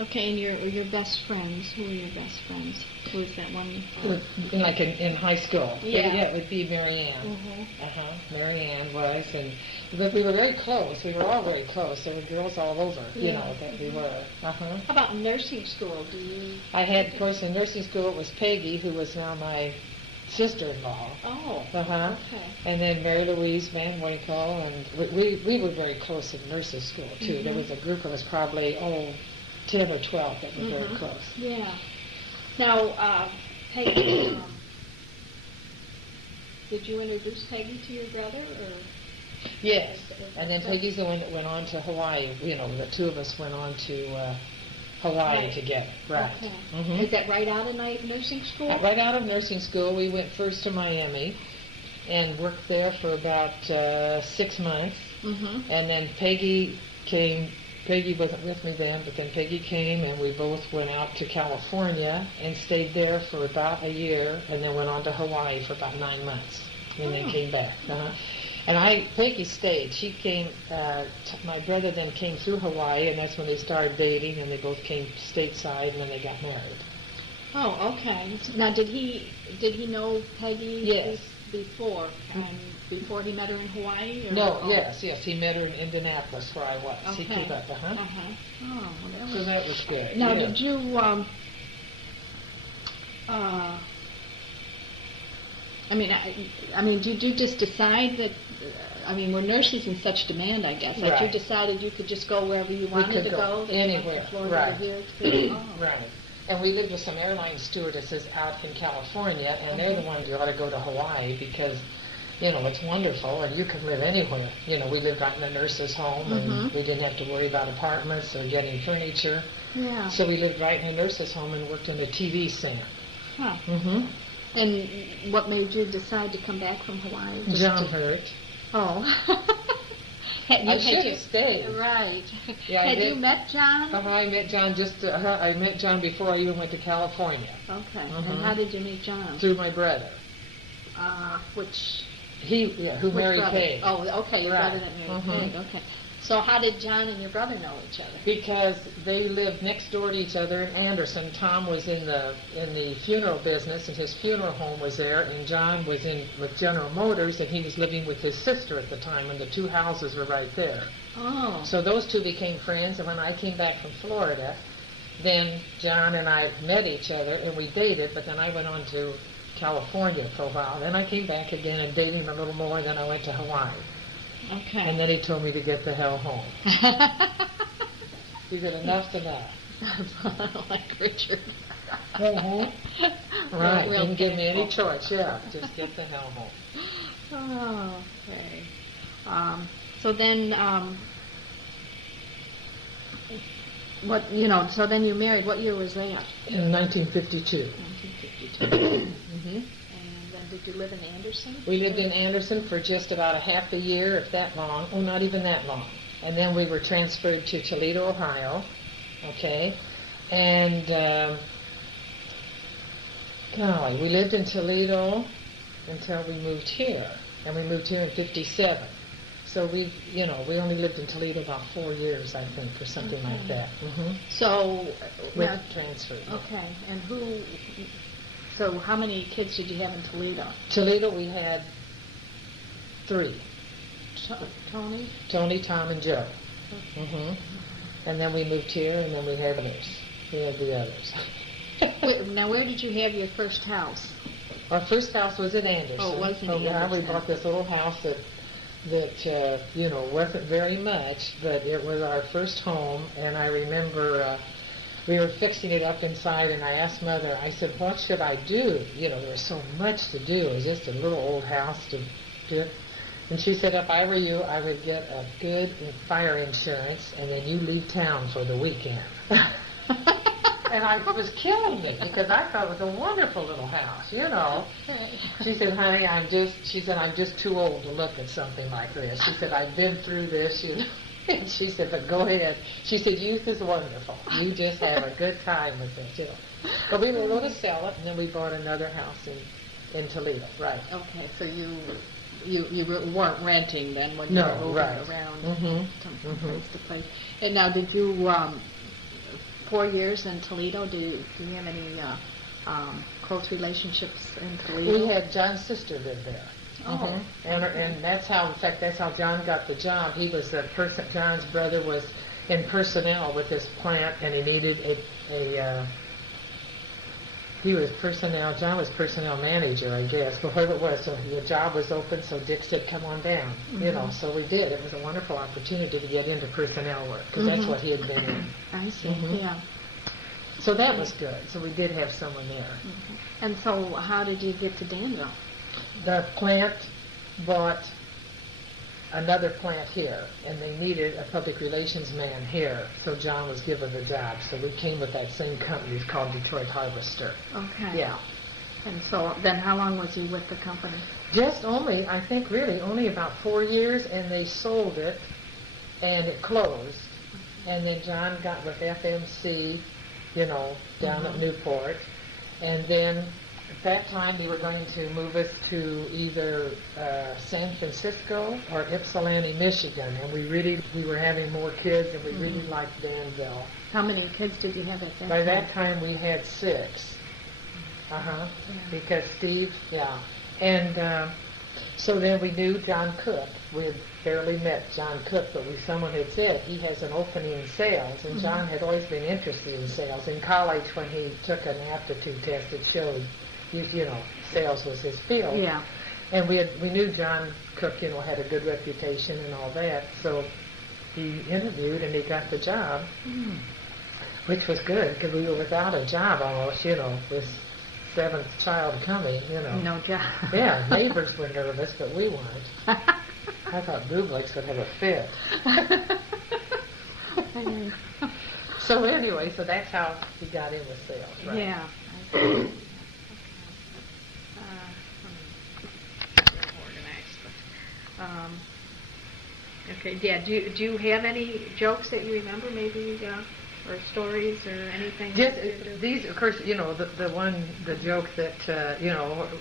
okay, and your best friends, who are your best friends? Who is that one? Like in high school. Yeah. Yeah, it would be Mary Ann. Mm-hmm. Mary Ann was, but we were very close. We were all very close. There were girls all over, you know, that we were. How about nursing school? I had, of course, in nursing school, it was Peggy, who was now my sister-in-law. Oh. Okay. And then Mary Louise Van Winkle, and we were very close in nurses school, too. There was a group of us, probably, 10 or 12 that were very close. Yeah. Now, Peggy, did you introduce Peggy to your brother, or? Yes, and then Peggy's the one that went on to Hawaii. You know, the two of us went on to Hawaii together. Right. Okay. Is that right out of nursing school? Right out of nursing school. We went first to Miami and worked there for about 6 months. And then Peggy came. Peggy wasn't with me then, but then Peggy came, and we both went out to California and stayed there for about a year, and then went on to Hawaii for about 9 months, and then came back. And Peggy stayed. She came, my brother then came through Hawaii, and that's when they started dating, and they both came stateside, and then they got married. Oh, okay. Now, did he know Peggy? Yes. Before he met her in Hawaii? Or? No, yes, he met her in Indianapolis, where I was. Okay. He came up, Oh, well, So that was good. Now, did you, did you just decide that, we're nurses in such demand, I guess, that you decided you could just go wherever you wanted to go? Anywhere, Florida, here, to Right. And we lived with some airline stewardesses out in California, and they're the ones who ought to go to Hawaii because, you know, it's wonderful, and you can live anywhere. You know, we lived right in a nurse's home, and we didn't have to worry about apartments or getting furniture. Yeah. So we lived right in a nurse's home and worked in a TV center. Huh. And what made you decide to come back from Hawaii? John Hirt. Oh. I should have stayed. Right. Yeah, Had you met John? I met John I met John before I even went to California. Okay. And how did you meet John? Through my brother. Who married Peg. Oh, okay, your brother that married Peg. Okay. So how did John and your brother know each other? Because they lived next door to each other in Anderson. Tom was in the funeral business, and his funeral home was there, and John was with General Motors, and he was living with his sister at the time, and the two houses were right there. Oh. So those two became friends, and when I came back from Florida, then John and I met each other, and we dated, but then I went on to California for a while. Then I came back again and dated him a little more, and then I went to Hawaii. Okay. And then he told me to get the hell home. He said, enough's enough. Like Richard. Right, didn't give me any choice, just get the hell home. Oh, okay. So then, so then you married, what year was that? In 1952. 1952. And then did you live in Anderson? We lived in Anderson for just about a half a year, if that long. Oh, not even that long. And then we were transferred to Toledo, Ohio. Okay. And, golly, we lived in Toledo until we moved here. And we moved here in 57. So we only lived in Toledo about 4 years, I think, or something like that. So, with transfer. Okay. And who So how many kids did you have in Toledo? Toledo, we had 3. Tony? Tony, Tom, and Joe. And then we moved here, and then we had others. We had the others. Now, where did you have your first house? Our first house was in Anderson. Oh, it was in Yeah, we Anderson. bought this little house that wasn't very much, but it was our first home. And I remember we were fixing it up inside, and I asked Mother, I said, what should I do? There was so much to do. It was just a little old house to do. And she said, if I were you, I would get a good fire insurance, and then you leave town for the weekend. And it was killing me because I thought it was a wonderful little house, She said, honey, I'm just too old to look at something like this. She said, I've been through this, And she said, but go ahead. She said, youth is wonderful. You just have a good time with it, But we were going to sell it, and then we bought another house in Toledo, right. Okay, so you weren't renting then when you were moving around from place to place. And now, did you 4 years in Toledo? Do you have any close relationships in Toledo? We had John's sister lived there. Oh. And that's how John got the job. He was John's brother was in personnel with this plant, and he needed John was personnel manager, I guess, whatever it was. So the job was open, so Dick said, come on down, so we did. It was a wonderful opportunity to get into personnel work, because that's what he had been in. I see, yeah. So that was good. So we did have someone there. And so how did you get to Danville? The plant bought another plant here, and they needed a public relations man here, so John was given the job. So we came with that same company. It's called Detroit Harvester. Okay. Yeah. And so then how long was he with the company? Just only about 4 years, and they sold it, and it closed. And then John got with FMC, down at Newport, and then at that time, they were going to move us to either San Francisco or Ypsilanti, Michigan, and we were having more kids, and we really liked Danville. How many kids did you have at that time? By that time, we had 6. Because Steve, and so then we knew John Cook. We had barely met John Cook, but someone had said he has an opening in sales, and John had always been interested in sales. In college, when he took an aptitude test, it showed sales was his field. Yeah. And we knew John Cook, had a good reputation and all that. So he interviewed and he got the job, which was good because we were without a job almost, with 7th child coming, No job. Yeah, neighbors were nervous, but we weren't. I thought Bublik's would have a fit. So anyway, so that's how he got in with sales, right? Yeah. Okay, yeah, do you have any jokes that you remember, maybe, or stories or anything? Yes, these, of course, the joke that,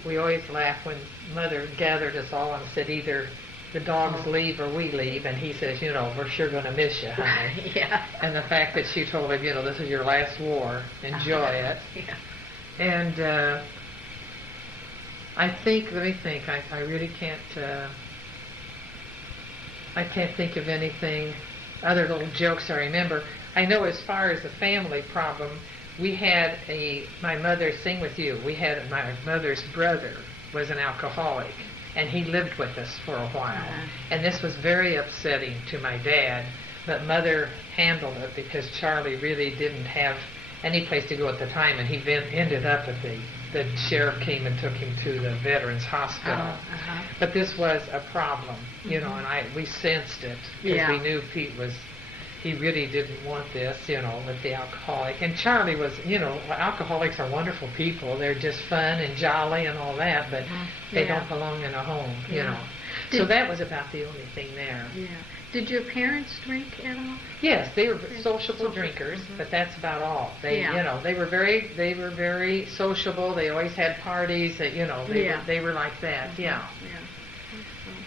we always laugh when Mother gathered us all and said either the dogs leave or we leave, and he says, we're sure going to miss you, honey. Yeah. And the fact that she told him, this is your last war, enjoy it. Yeah. And let me think, I really can't, I can't think of anything, other little jokes I remember. I know as far as the family problem, we had my mother sing with you, my mother's brother was an alcoholic, and he lived with us for a while. And this was very upsetting to my dad, but Mother handled it because Charlie really didn't have any place to go at the time, and he ended up at the sheriff came and took him to the Veterans Hospital. But this was a problem, and we sensed it because we knew he really didn't want this, with the alcoholic. And Charlie was, alcoholics are wonderful people. They're just fun and jolly and all that, but they don't belong in a home, So that was about the only thing there. Yeah. Did your parents drink at all? Yes, they were sociable drinkers, but that's about all. They were very sociable. They always had parties. They were like that. Yeah.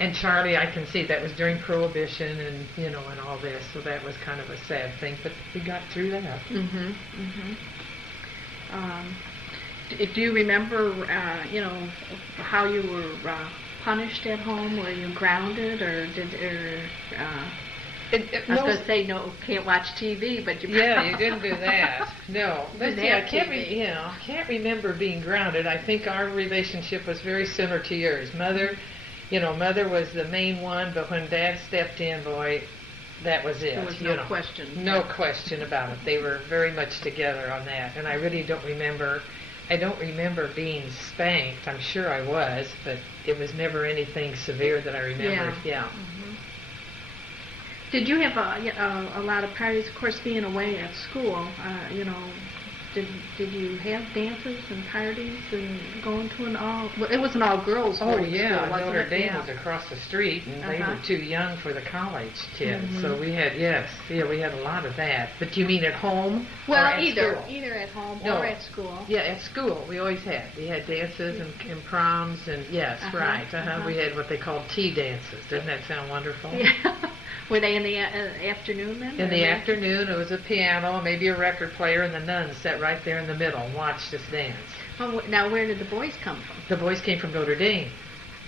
And Charlie, I can see that was during Prohibition and and all this, so that was kind of a sad thing. But we got through that. Do you remember, how you were punished at home? Were you grounded, or I was going to say no, can't watch TV, but you. Yeah, you didn't do that. No, but Didn't yeah, have I can't remember being grounded. I think our relationship was very similar to yours. Mother was the main one, but when Dad stepped in, boy, that was it. There was no question. No question about it. They were very much together on that, and I really don't remember. I don't remember being spanked. I'm sure I was, but it was never anything severe that I remember. Yeah. Mm-hmm. Did you have a lot of parties? Of course, being away at school, did you have dances and parties and going to an all? Well, it was an all-girls Oh boarding yeah, school, wasn't Notre it? Dame was across the street, and they were too young for the college kids. Mm-hmm. So we had we had a lot of that. But do you mean at home? Well, or at either school? at home No. or at school. Yeah, at school we always had. We had dances and proms and yes, right. We had what they called tea dances. Doesn't that sound wonderful? Yeah. Were they in the afternoon then? In the afternoon, it was a piano, maybe a record player, and the nuns sat right there in the middle and watched us dance. Oh, now where did the boys come from? The boys came from Notre Dame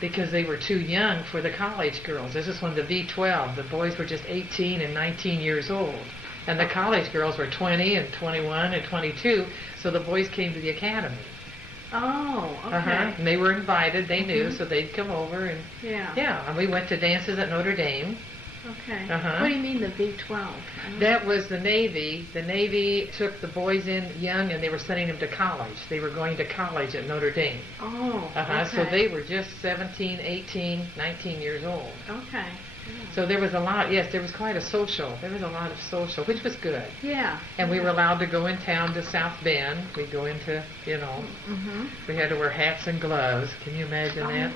because they were too young for the college girls. This is when the V12, the boys were just 18 and 19 years old. And the college girls were 20 and 21 and 22, so the boys came to the academy. Oh, okay. And they were invited, they knew, so they'd come over and and we went to dances at Notre Dame. Okay. What do you mean the V12? That was the Navy. The Navy took the boys in young, and they were sending them to college. They were going to college at Notre Dame. Oh, okay. So they were just 17, 18, 19 years old. Okay. Yeah. So there was a lot, there was quite a social. There was a lot of social, which was good. Yeah. And we were allowed to go in town to South Bend. We'd go into, we had to wear hats and gloves. Can you imagine that?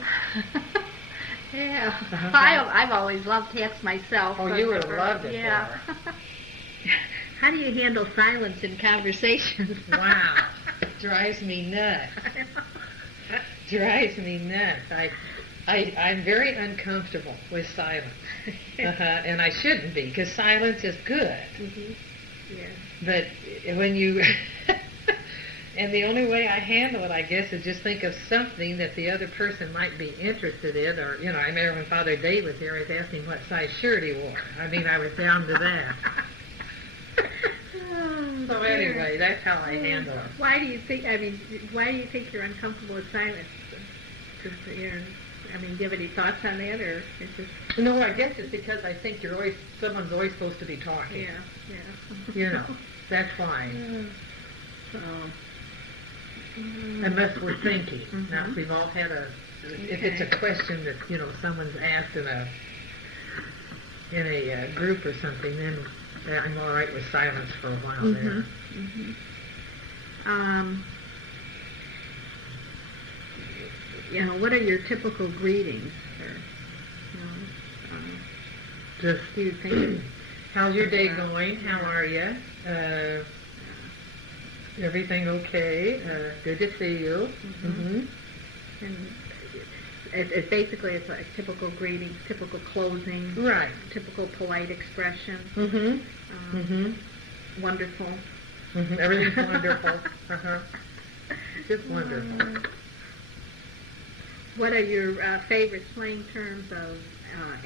Yeah, I've always loved hats myself. Oh, you would have loved it. Yeah. How do you handle silence in conversation? Wow, drives me nuts. Drives me nuts. I'm very uncomfortable with silence, and I shouldn't be because silence is good. Mm-hmm. Yeah. But when you and the only way I handle it, I guess, is just think of something that the other person might be interested in. Or, I remember when Father Dave was here, I was asking what size shirt he wore. I mean, I was down to that. So anyway, that's how I handle it. Why do you think you're uncomfortable with silence? Do you have any thoughts on that, or it's just... No, I guess it's because I think someone's always supposed to be talking. Yeah. That's why. So... Unless we're thinking. Now, if we've all had if it's a question that, someone's asked in a group or something, then I'm all right with silence for a while there. What are your typical greetings? Just, do you think... how's your day going? How are you? Everything okay? Good to see you. And it's basically like typical greetings, typical closing, right? Typical polite expression. Wonderful. Everything's wonderful. Just wonderful. What are your favorite slang terms of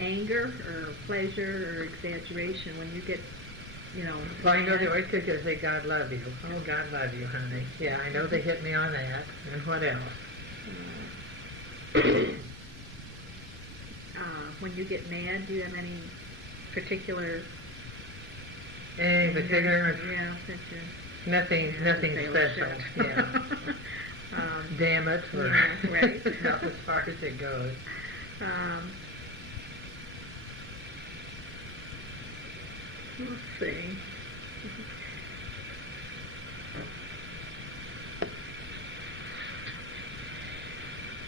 anger or pleasure or exaggeration when you get? Well, I know the oyster kids say, God love you. Oh, God love you, honey. Yeah, I know they hit me on that. And what else? When you get mad, do you have any particular... Any particular... Yeah, nothing special. Yeah. Damn it. Or right. Not as far as it goes. Let's see.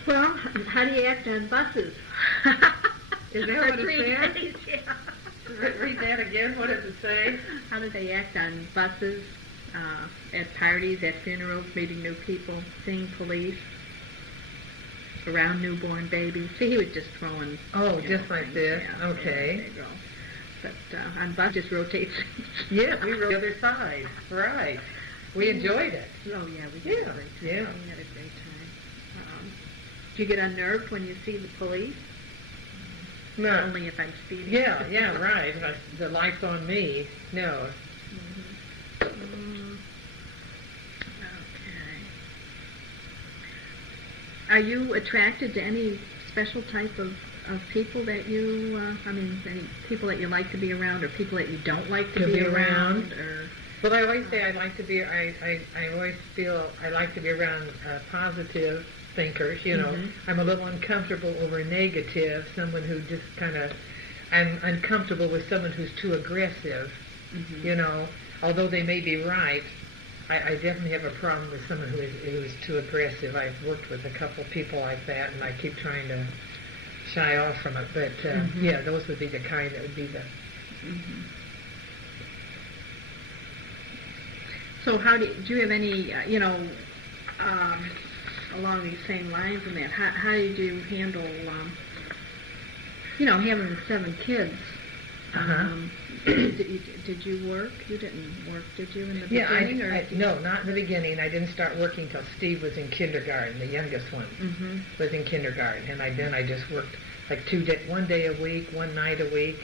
Well, how do you act on buses? Is that what it says? Yeah. Read that again. What does it say? How do they act on buses, at parties, at funerals, meeting new people, seeing police, around newborn babies? See, he was just throwing... Oh, just like this? Yeah, okay. But on bus just rotates. Yeah, we wrote the other side. Right. We enjoyed it. Oh, yeah, we had a great time. Yeah. We had a great time. Do you get unnerved when you see the police? No. Only if I'm speeding. Yeah, right. The light's on me. No. Okay. Are you attracted to any special type of people that you, any people that you like to be around, or people that you don't like to be around? Or, well, I always say I always feel I like to be around positive thinkers, I'm a little uncomfortable over negative, someone who just I'm uncomfortable with someone who's too aggressive, although they may be right. I definitely have a problem with someone who is too aggressive. I've worked with a couple of people like that, and I keep trying to shy off from it. But, yeah, those would be the kind that would be the... So do you have any, along these same lines and that, how did you handle, having 7 kids? Did you work? You didn't work, did you, in the beginning? No, not in the beginning. I didn't start working until Steve was in kindergarten. The youngest one was in kindergarten. And I just worked like 1 day a week, one night a week.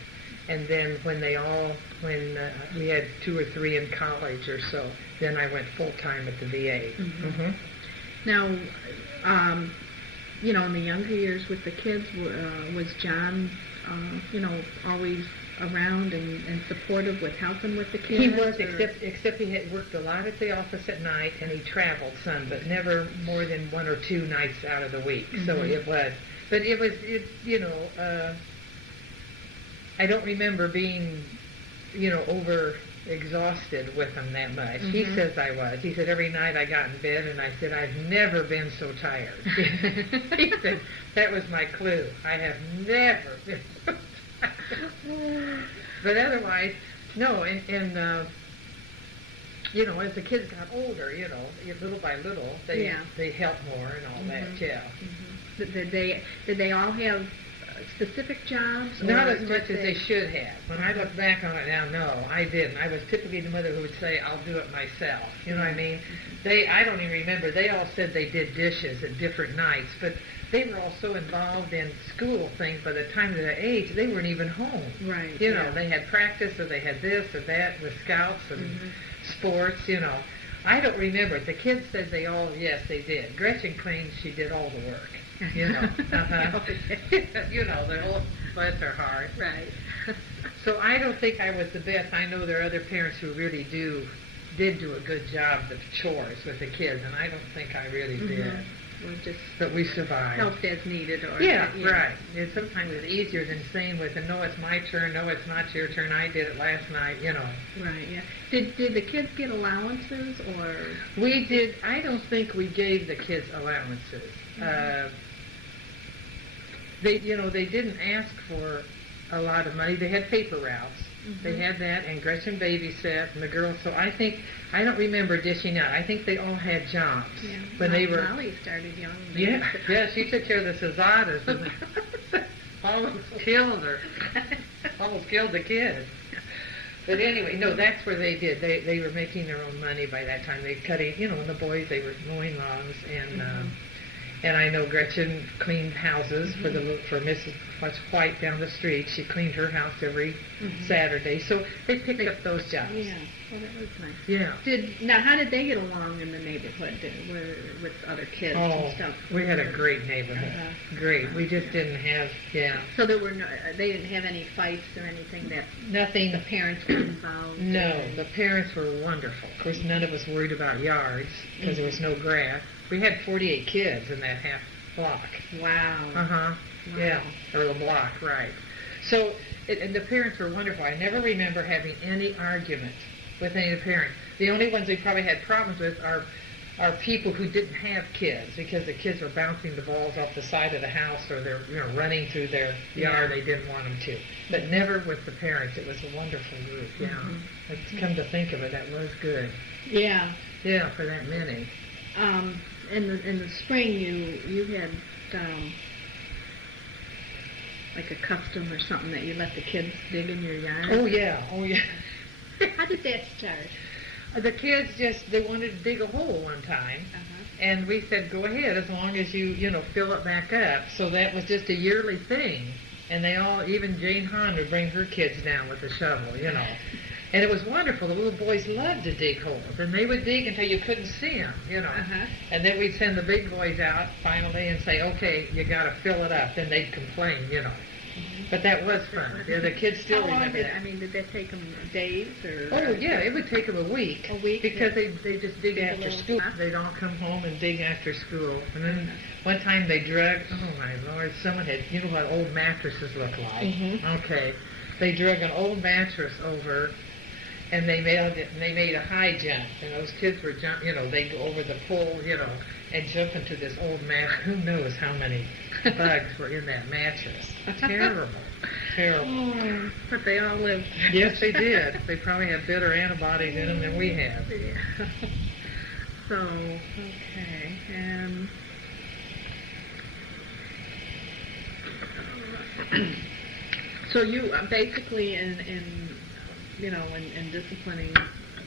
And then when we had 2 or 3 in college or so, then I went full-time at the VA. Now, in the younger years with the kids, was John, always around and supportive with helping with the kids? He was, except he had worked a lot at the office at night, and he traveled some, but never more than 1 or 2 nights out of the week. So it was, but I don't remember being, over exhausted with him that much. He says I was. He said every night I got in bed and I said, I've never been so tired. He said, that was my clue. I have never been so tired. But otherwise, no, and as the kids got older, little by little, they helped more and all that, Did they all have specific jobs? Not as much as they should have. When I look back on it now, no, I didn't. I was typically the mother who would say, I'll do it myself. You know what I mean? I don't even remember. They all said they did dishes at different nights, but they were all so involved in school things by the time of their age, they weren't even home. Right. They had practice, or they had this or that with scouts and sports, I don't remember it. The kids said yes, they did. Gretchen claims she did all the work. They're all, bless her heart. Right. So I don't think I was the best. I know there are other parents who really did do a good job of chores with the kids, and I don't think I really did. But we survived. Helped as needed, or right. Sometimes it's easier than saying no, it's my turn, no, it's not your turn, I did it last night, Right, yeah. Did the kids get allowances, or? We did. I don't think we gave the kids allowances. They didn't ask for a lot of money. They had paper routes. They had that, and Gretchen babysat, and the girls. So I don't remember dishing out. I think they all had jobs when they were. Molly started young. Yeah, she took care of the Zasadas and almost killed her. Almost killed the kids. But anyway, no, that's where they did. They were making their own money by that time. They cutting, and the boys, they were mowing lawns, and I know Gretchen cleaned houses for Mrs. White down the street. She cleaned her house every Saturday. So they picked up those jobs. Yeah, well, that was nice. Yeah. How did they get along in the neighborhood with other kids and stuff? We had a great neighborhood. Great. We just didn't have, So they didn't have any fights or anything nothing. The parents were involved? No, the parents were wonderful. Of course, none of us worried about yards because there was no grass. We had 48 kids in that half block. Wow. Wow. Yeah, or the block, right. So, and the parents were wonderful. I never remember having any argument with any of the parents. The only ones we probably had problems with are people who didn't have kids, because the kids were bouncing the balls off the side of the house, or they're running through their yard. They didn't want them to. But never with the parents. It was a wonderful group. Yeah. It's come to think of it, that was good. Yeah. Yeah, for that many. In the spring, you had like a custom or something that you let the kids dig in your yard. Oh yeah. How did that start? The kids they wanted to dig a hole one time. And we said, go ahead, as long as you fill it back up. So that was just a yearly thing. And they all, even Jane Hahn would bring her kids down with a shovel, And it was wonderful. The little boys loved to dig holes. And they would dig until you couldn't see them, And then we'd send the big boys out finally and say, okay, you got to fill it up. Then they'd complain, But that was fun. Yeah, the kids still remember that. Did that take them days or? Oh, yeah, it would take them a week. A week? Because they just dig after school. They'd all come home and dig after school. And then one time they drug, oh my Lord, someone had, what old mattresses look like. Okay. They drug an old mattress over and they made a high jump. And those kids were they'd go over the pole, and jump into this old mattress. Who knows how many bugs were in that mattress. Terrible. Terrible. Oh, but they all lived. Yes, they did. They probably have better antibodies in them than we have. Yeah. So, okay. So you basically in disciplining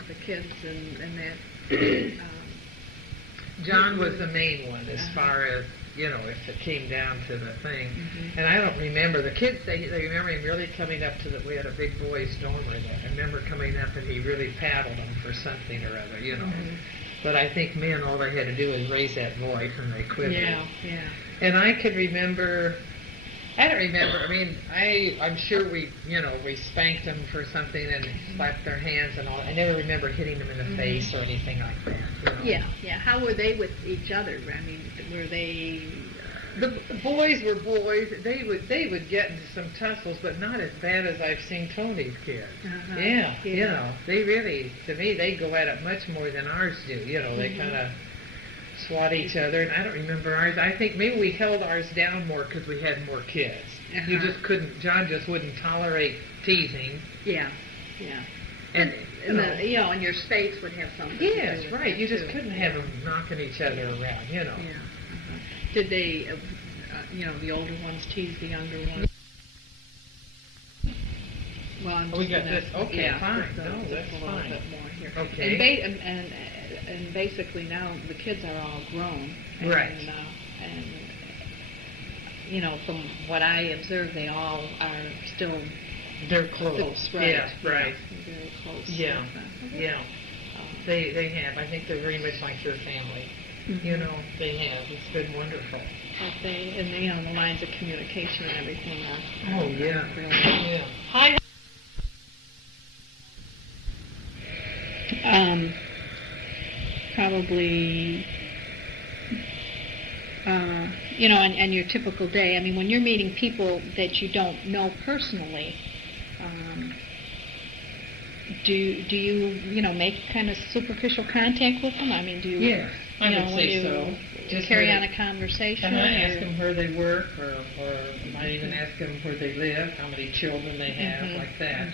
the kids and that. John was the main one as far as, if it came down to the thing. And I don't remember, the kids, they remember him really coming up to we had a big boys' dormer there. I remember coming up and he really paddled them for something or other, But I think men, all they had to do was raise that voice and they quivered. Yeah. And I could remember, I don't remember, I'm sure we spanked them for something and slapped their hands and all. I never remember hitting them in the face or anything like that. Yeah. How were they with each other? Were they... The boys were boys. They would get into some tussles, but not as bad as I've seen Tony's kids. Yeah. They really, to me, they go at it much more than ours do. They kind of swat each other, and I don't remember ours. I think maybe we held ours down more because we had more kids. You just couldn't. John just wouldn't tolerate teasing. Yeah. And and your space would have something. Yes, to do right. You just couldn't have them knocking each other around. Yeah. Did they, the older ones tease the younger ones? Well, I'm we got this. Okay, yeah, fine. Just, No, that's a little fine. bit more here. Okay. And basically now the kids are all grown. Right. And from what I observe, they all are still. They're close. Right. Yeah, right. Very close. Yeah. Yeah. They have. I think they're very much like your family. They have. It's been wonderful. But the lines of communication and everything are. Oh, yeah. Really, yeah. Hi. Probably, and your typical day. When you're meeting people that you don't know personally, do you make kind of superficial contact with them? Do you? Yes, I would say so. Just carry on a conversation? Ask them where they work, or might even ask them where they live, how many children they have, like that.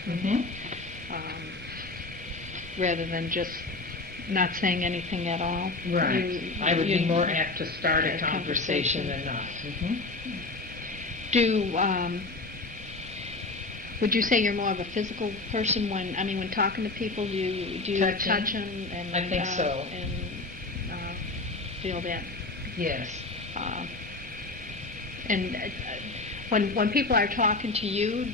Rather than just not saying anything at all. Right. I would be more apt to start a conversation than not. Would you say you're more of a physical person when talking to people? Do you touch them? And I think so. And feel that. Yes. And when people are talking to you,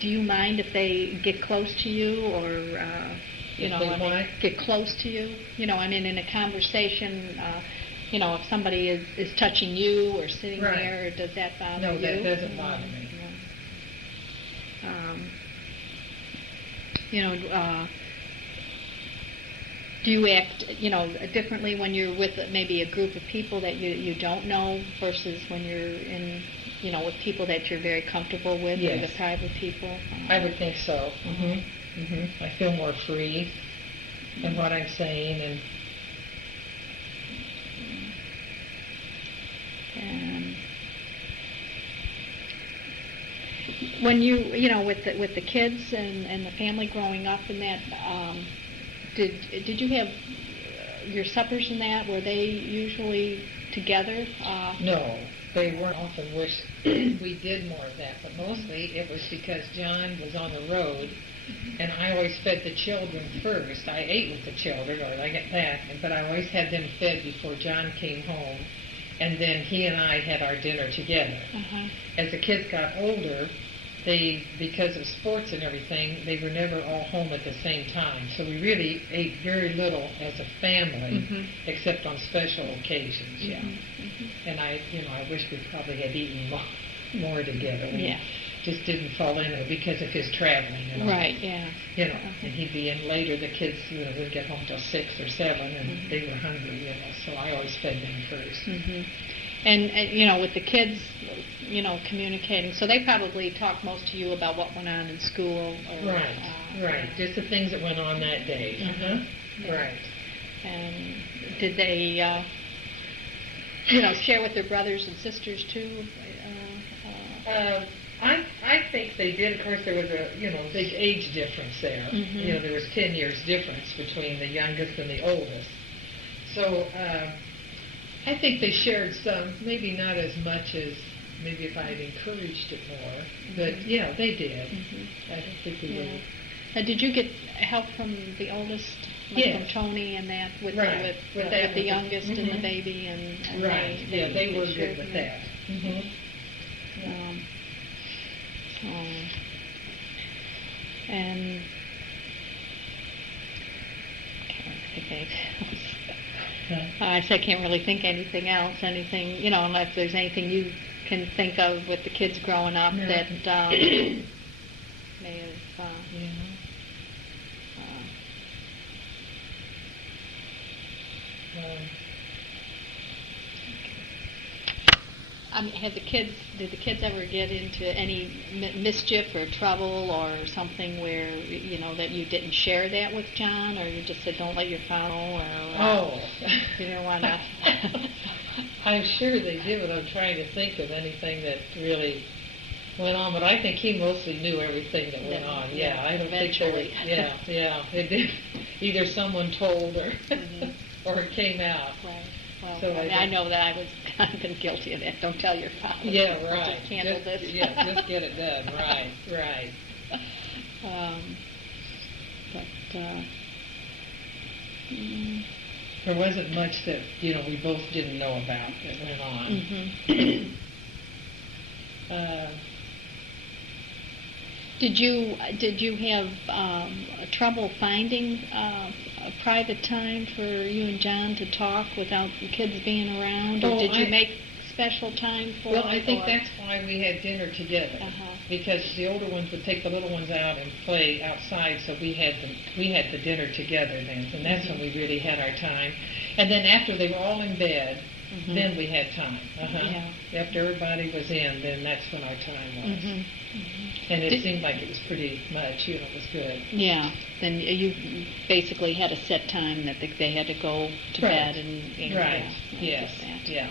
do you mind if they get close to you or get close to you? In a conversation. If somebody is touching you or sitting there, does that bother you? No, that doesn't bother me. Do you act, differently when you're with maybe a group of people that you don't know versus when you're in, with people that you're very comfortable with, or the private people? I would think so. I feel more free in what I'm saying, and when you with the kids and the family growing up and that, did you have your suppers and that? Were they usually together? No, they weren't often. We did more of that, but mostly it was because John was on the road And I always fed the children first. I ate with the children, or I get that, but I always had them fed before John came home, and then he and I had our dinner together. As the kids got older, because of sports and everything, they were never all home at the same time. So we really ate very little as a family, except on special occasions. And I wish we probably had eaten more together. We just didn't fall in it because of his traveling. Right. Yeah. And he'd be in later. The kids wouldn't get home till 6 or 7, and they were hungry. So I always fed them first. And with the kids, communicating, so they probably talk most to you about what went on in school. Or, right. Just the things that went on that day. Right. And did they, share with their brothers and sisters too? I think they did. Of course, there was a big age difference there. There was 10 years difference between the youngest and the oldest. So I think they shared some, maybe not as much as maybe if I had encouraged it more. But yeah, they did. I don't think we did. Did you get help from the oldest, from Tony and that, with the youngest and the baby and they were good with that. And I can't really think anything else. Anything, unless there's anything you can think of with the kids growing up that may have. Did the kids ever get into any mischief or trouble or something where, that you didn't share that with John, or you just said don't let your follow, or you didn't want to? I'm sure they did, but I'm trying to think of anything that really went on. But I think he mostly knew everything that went on. Yeah, I don't think there was. Yeah. It did. Either someone told or or it came out. Right. Well, so I know that I've been guilty of that. Don't tell your father. Yeah, right. Just handle this. Just get it done. Right. There wasn't much that we both didn't know about that went on. Did you have trouble finding a private time for you and John to talk without the kids being around, or did you make special time for? Well, I think that's why we had dinner together, because the older ones would take the little ones out and play outside, so we had the dinner together then, and that's when we really had our time. And then after they were all in bed, then we had time. After everybody was in, then that's when our time was. And it seemed like it was pretty much, it was good. Yeah. Then you basically had a set time that they had to go to bed and right. Yes. Yeah.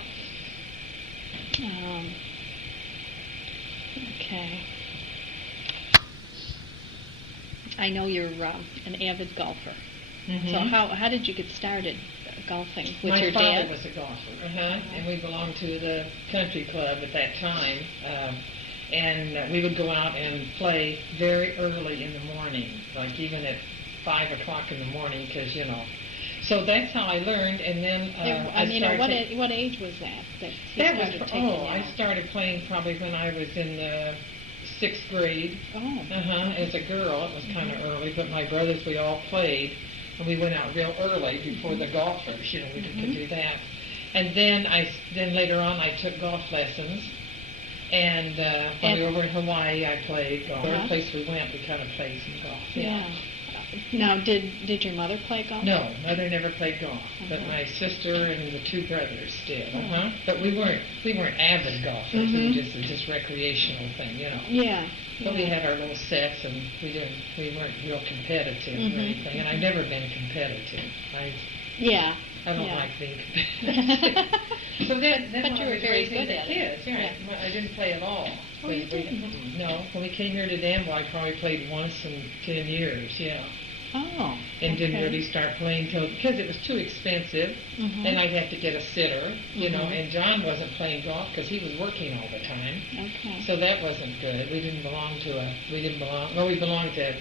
Okay. I know you're an avid golfer. So how did you get started golfing with your dad? My father was a golfer, and we belonged to the country club at that time. And we would go out and play very early in the morning, like even at 5 o'clock in the morning, because So that's how I learned, and then what age was that? I started playing probably when I was in the 6th grade. As a girl, it was kind of early, but my brothers, we all played, and we went out real early before the golfers. We could do that. And then later on, I took golf lessons. And when we were over in Hawaii, I played golf. Every place we went, we kind of played some golf. Yeah. Now, did your mother play golf? No, Mother never played golf, but my sister and the 2 brothers did. But we weren't avid golfers. It was just recreational thing, Yeah. But we had our little sets, and we weren't real competitive or anything. And I've never been competitive. I don't like being competitive. So then but you were very good at kids, it. I didn't play at all. Oh, you didn't? No. When we came here to Danville, I probably played once in 10 years, Oh. And didn't really start playing because it was too expensive, and I'd have to get a sitter, and John wasn't playing golf because he was working all the time. Okay. So that wasn't good. We belonged to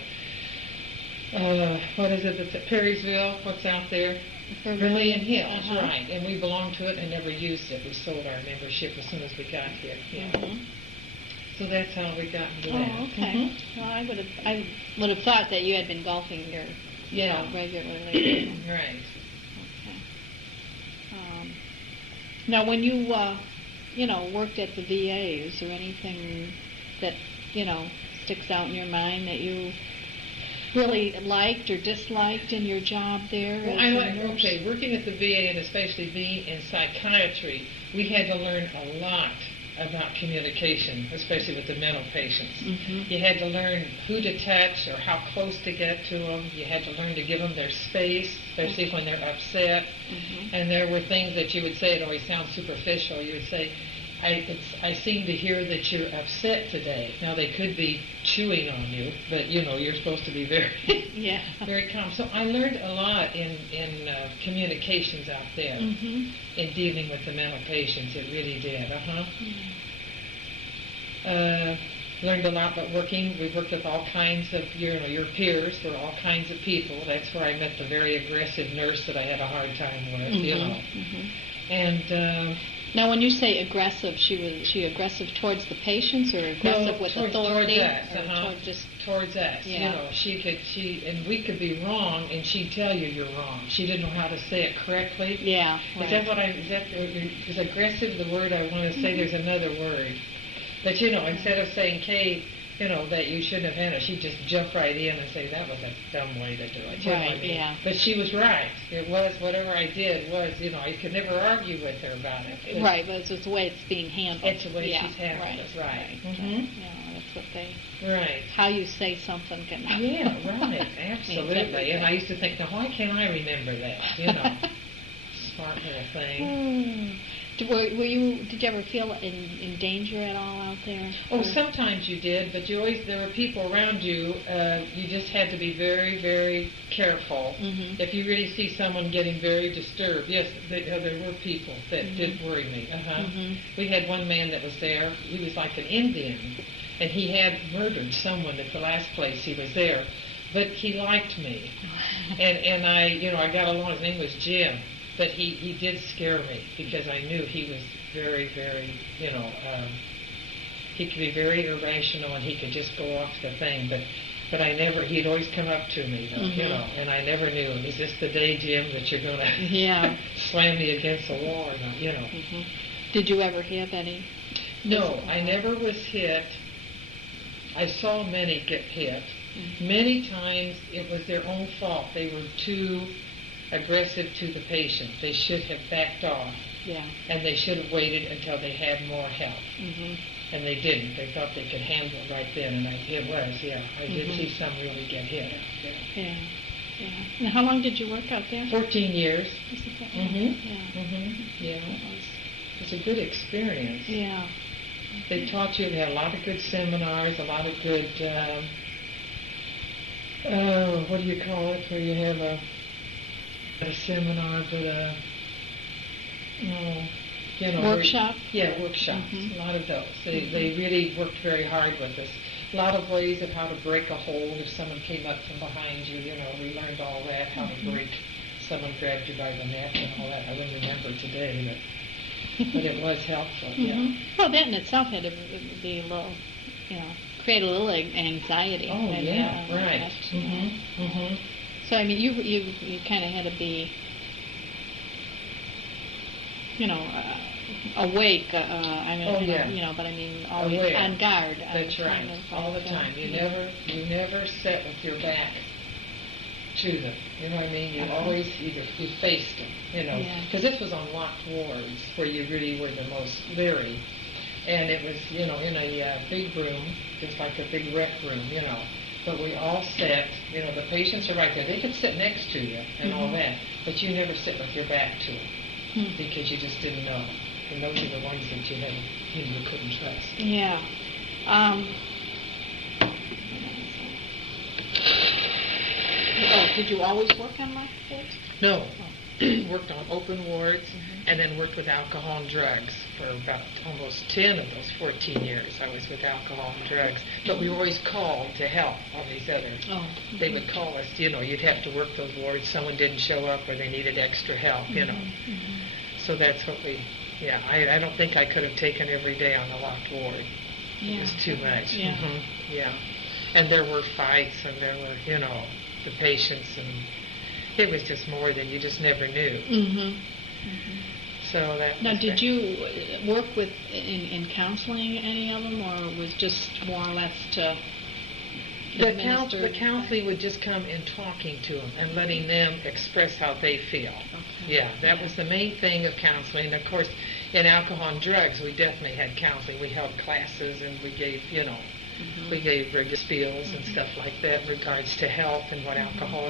what is it, that's at Perrysville, what's out there? Vermilion Hills, right. And we belonged to it and never used it. We sold our membership as soon as we got here. Yeah. So that's how we got into that. Oh, okay. Well, I would have thought that you had been golfing regularly. Right. Okay. Now, when you worked at the VA, is there anything that sticks out in your mind that you really liked or disliked in your job there? Well, working at the VA and especially being in psychiatry, we had to learn a lot about communication, especially with the mental patients. You had to learn who to touch or how close to get to them. You had to learn to give them their space, especially when they're upset. And there were things that you would say, it always sounds superficial. You would say, I seem to hear that you're upset today. Now, they could be chewing on you, but, you're supposed to be very very calm. So I learned a lot in communications out there, in dealing with the mental patients. It really did. Learned a lot about working. We worked with all kinds of, your peers were all kinds of people. That's where I met the very aggressive nurse that I had a hard time with, And... now, when you say aggressive, she aggressive towards the patients or aggressive with authority? Towards us. Yeah. And we could be wrong, and she'd tell you're wrong. She didn't know how to say it correctly. Yeah. Right. Is aggressive the word I want to say? There's another word. But, instead of saying, Kay, that you shouldn't have had it, she'd just jump right in and say, that was a dumb way to do it. Right, yeah. But she was right. It was, whatever I did was, I could never argue with her about it. Right, but it's just the way it's being handled. It's the way she's handled it, right. That's what they... Right. How you say something can... Yeah, right, absolutely. And I used to think, now, why can't I remember that? Smart little thing. Did you ever feel in danger at all out there? Oh, sometimes you did, but there were people around you. You just had to be very, very careful. If you really see someone getting very disturbed, yes, there were people that did worry me. We had one man that was there. He was like an Indian, and he had murdered someone at the last place he was there. But he liked me, and I got along. His name was Jim. But he did scare me because I knew he was very, very, he could be very irrational and he could just go off the thing. But he'd always come up to me, and I never knew, is this the day, Jim, that you're going to slam me against the wall or not, Did you ever have any? No, I never was hit. I saw many get hit. Many times it was their own fault. They were too aggressive to the patient. They should have backed off. Yeah. And they should have waited until they had more help. And they didn't. They thought they could handle it right then, and I did see some really get hit out there. Yeah. And how long did you work out there? 14 years. Yeah. It was a good experience. Yeah. They taught you. They had a lot of good seminars, a lot of good, what do you call it, where you have a seminar, but workshop? Workshops. A lot of those. They really worked very hard with us. A lot of ways of how to break a hold if someone came up from behind you. We learned all that, how to break. Someone grabbed you by the neck and all that. I wouldn't remember today, but it was helpful. Yeah. Well, that in itself had to be a little, create a little anxiety. Oh, yeah, right. So, I mean, you kind of had to be, awake. But I mean, always aware. On guard. That's right. All the time. You never sit with your back to them. You know what I mean? You always you faced them. Because this was on locked wards where you really were the most leery, and it was in a big room, just like a big rec room. But we all sat, the patients are right there. They could sit next to you and all that, but you never sit with your back to them because you just didn't know. And those are the ones that you couldn't trust. Yeah. Did you always work on locked wards? No. worked on open wards, and then worked with alcohol and drugs for about almost 10 of those 14 years. I was with alcohol and drugs. But we were always called to help on these other. They would call us, you'd have to work those wards. Someone didn't show up or they needed extra help, So that's what I don't think I could have taken every day on the locked ward. It was too much. Yeah. And there were fights, and there were, the patients, and it was just more than you just never knew. So that. Now, did you work with in counseling any of them, or was just more or less to administer? The counseling would just come in talking to them and letting them express how they feel. Yeah, that was the main thing of counseling. Of course, in alcohol and drugs, we definitely had counseling. We held classes, and we gave, we gave spiels and stuff like that in regards to health and what alcohol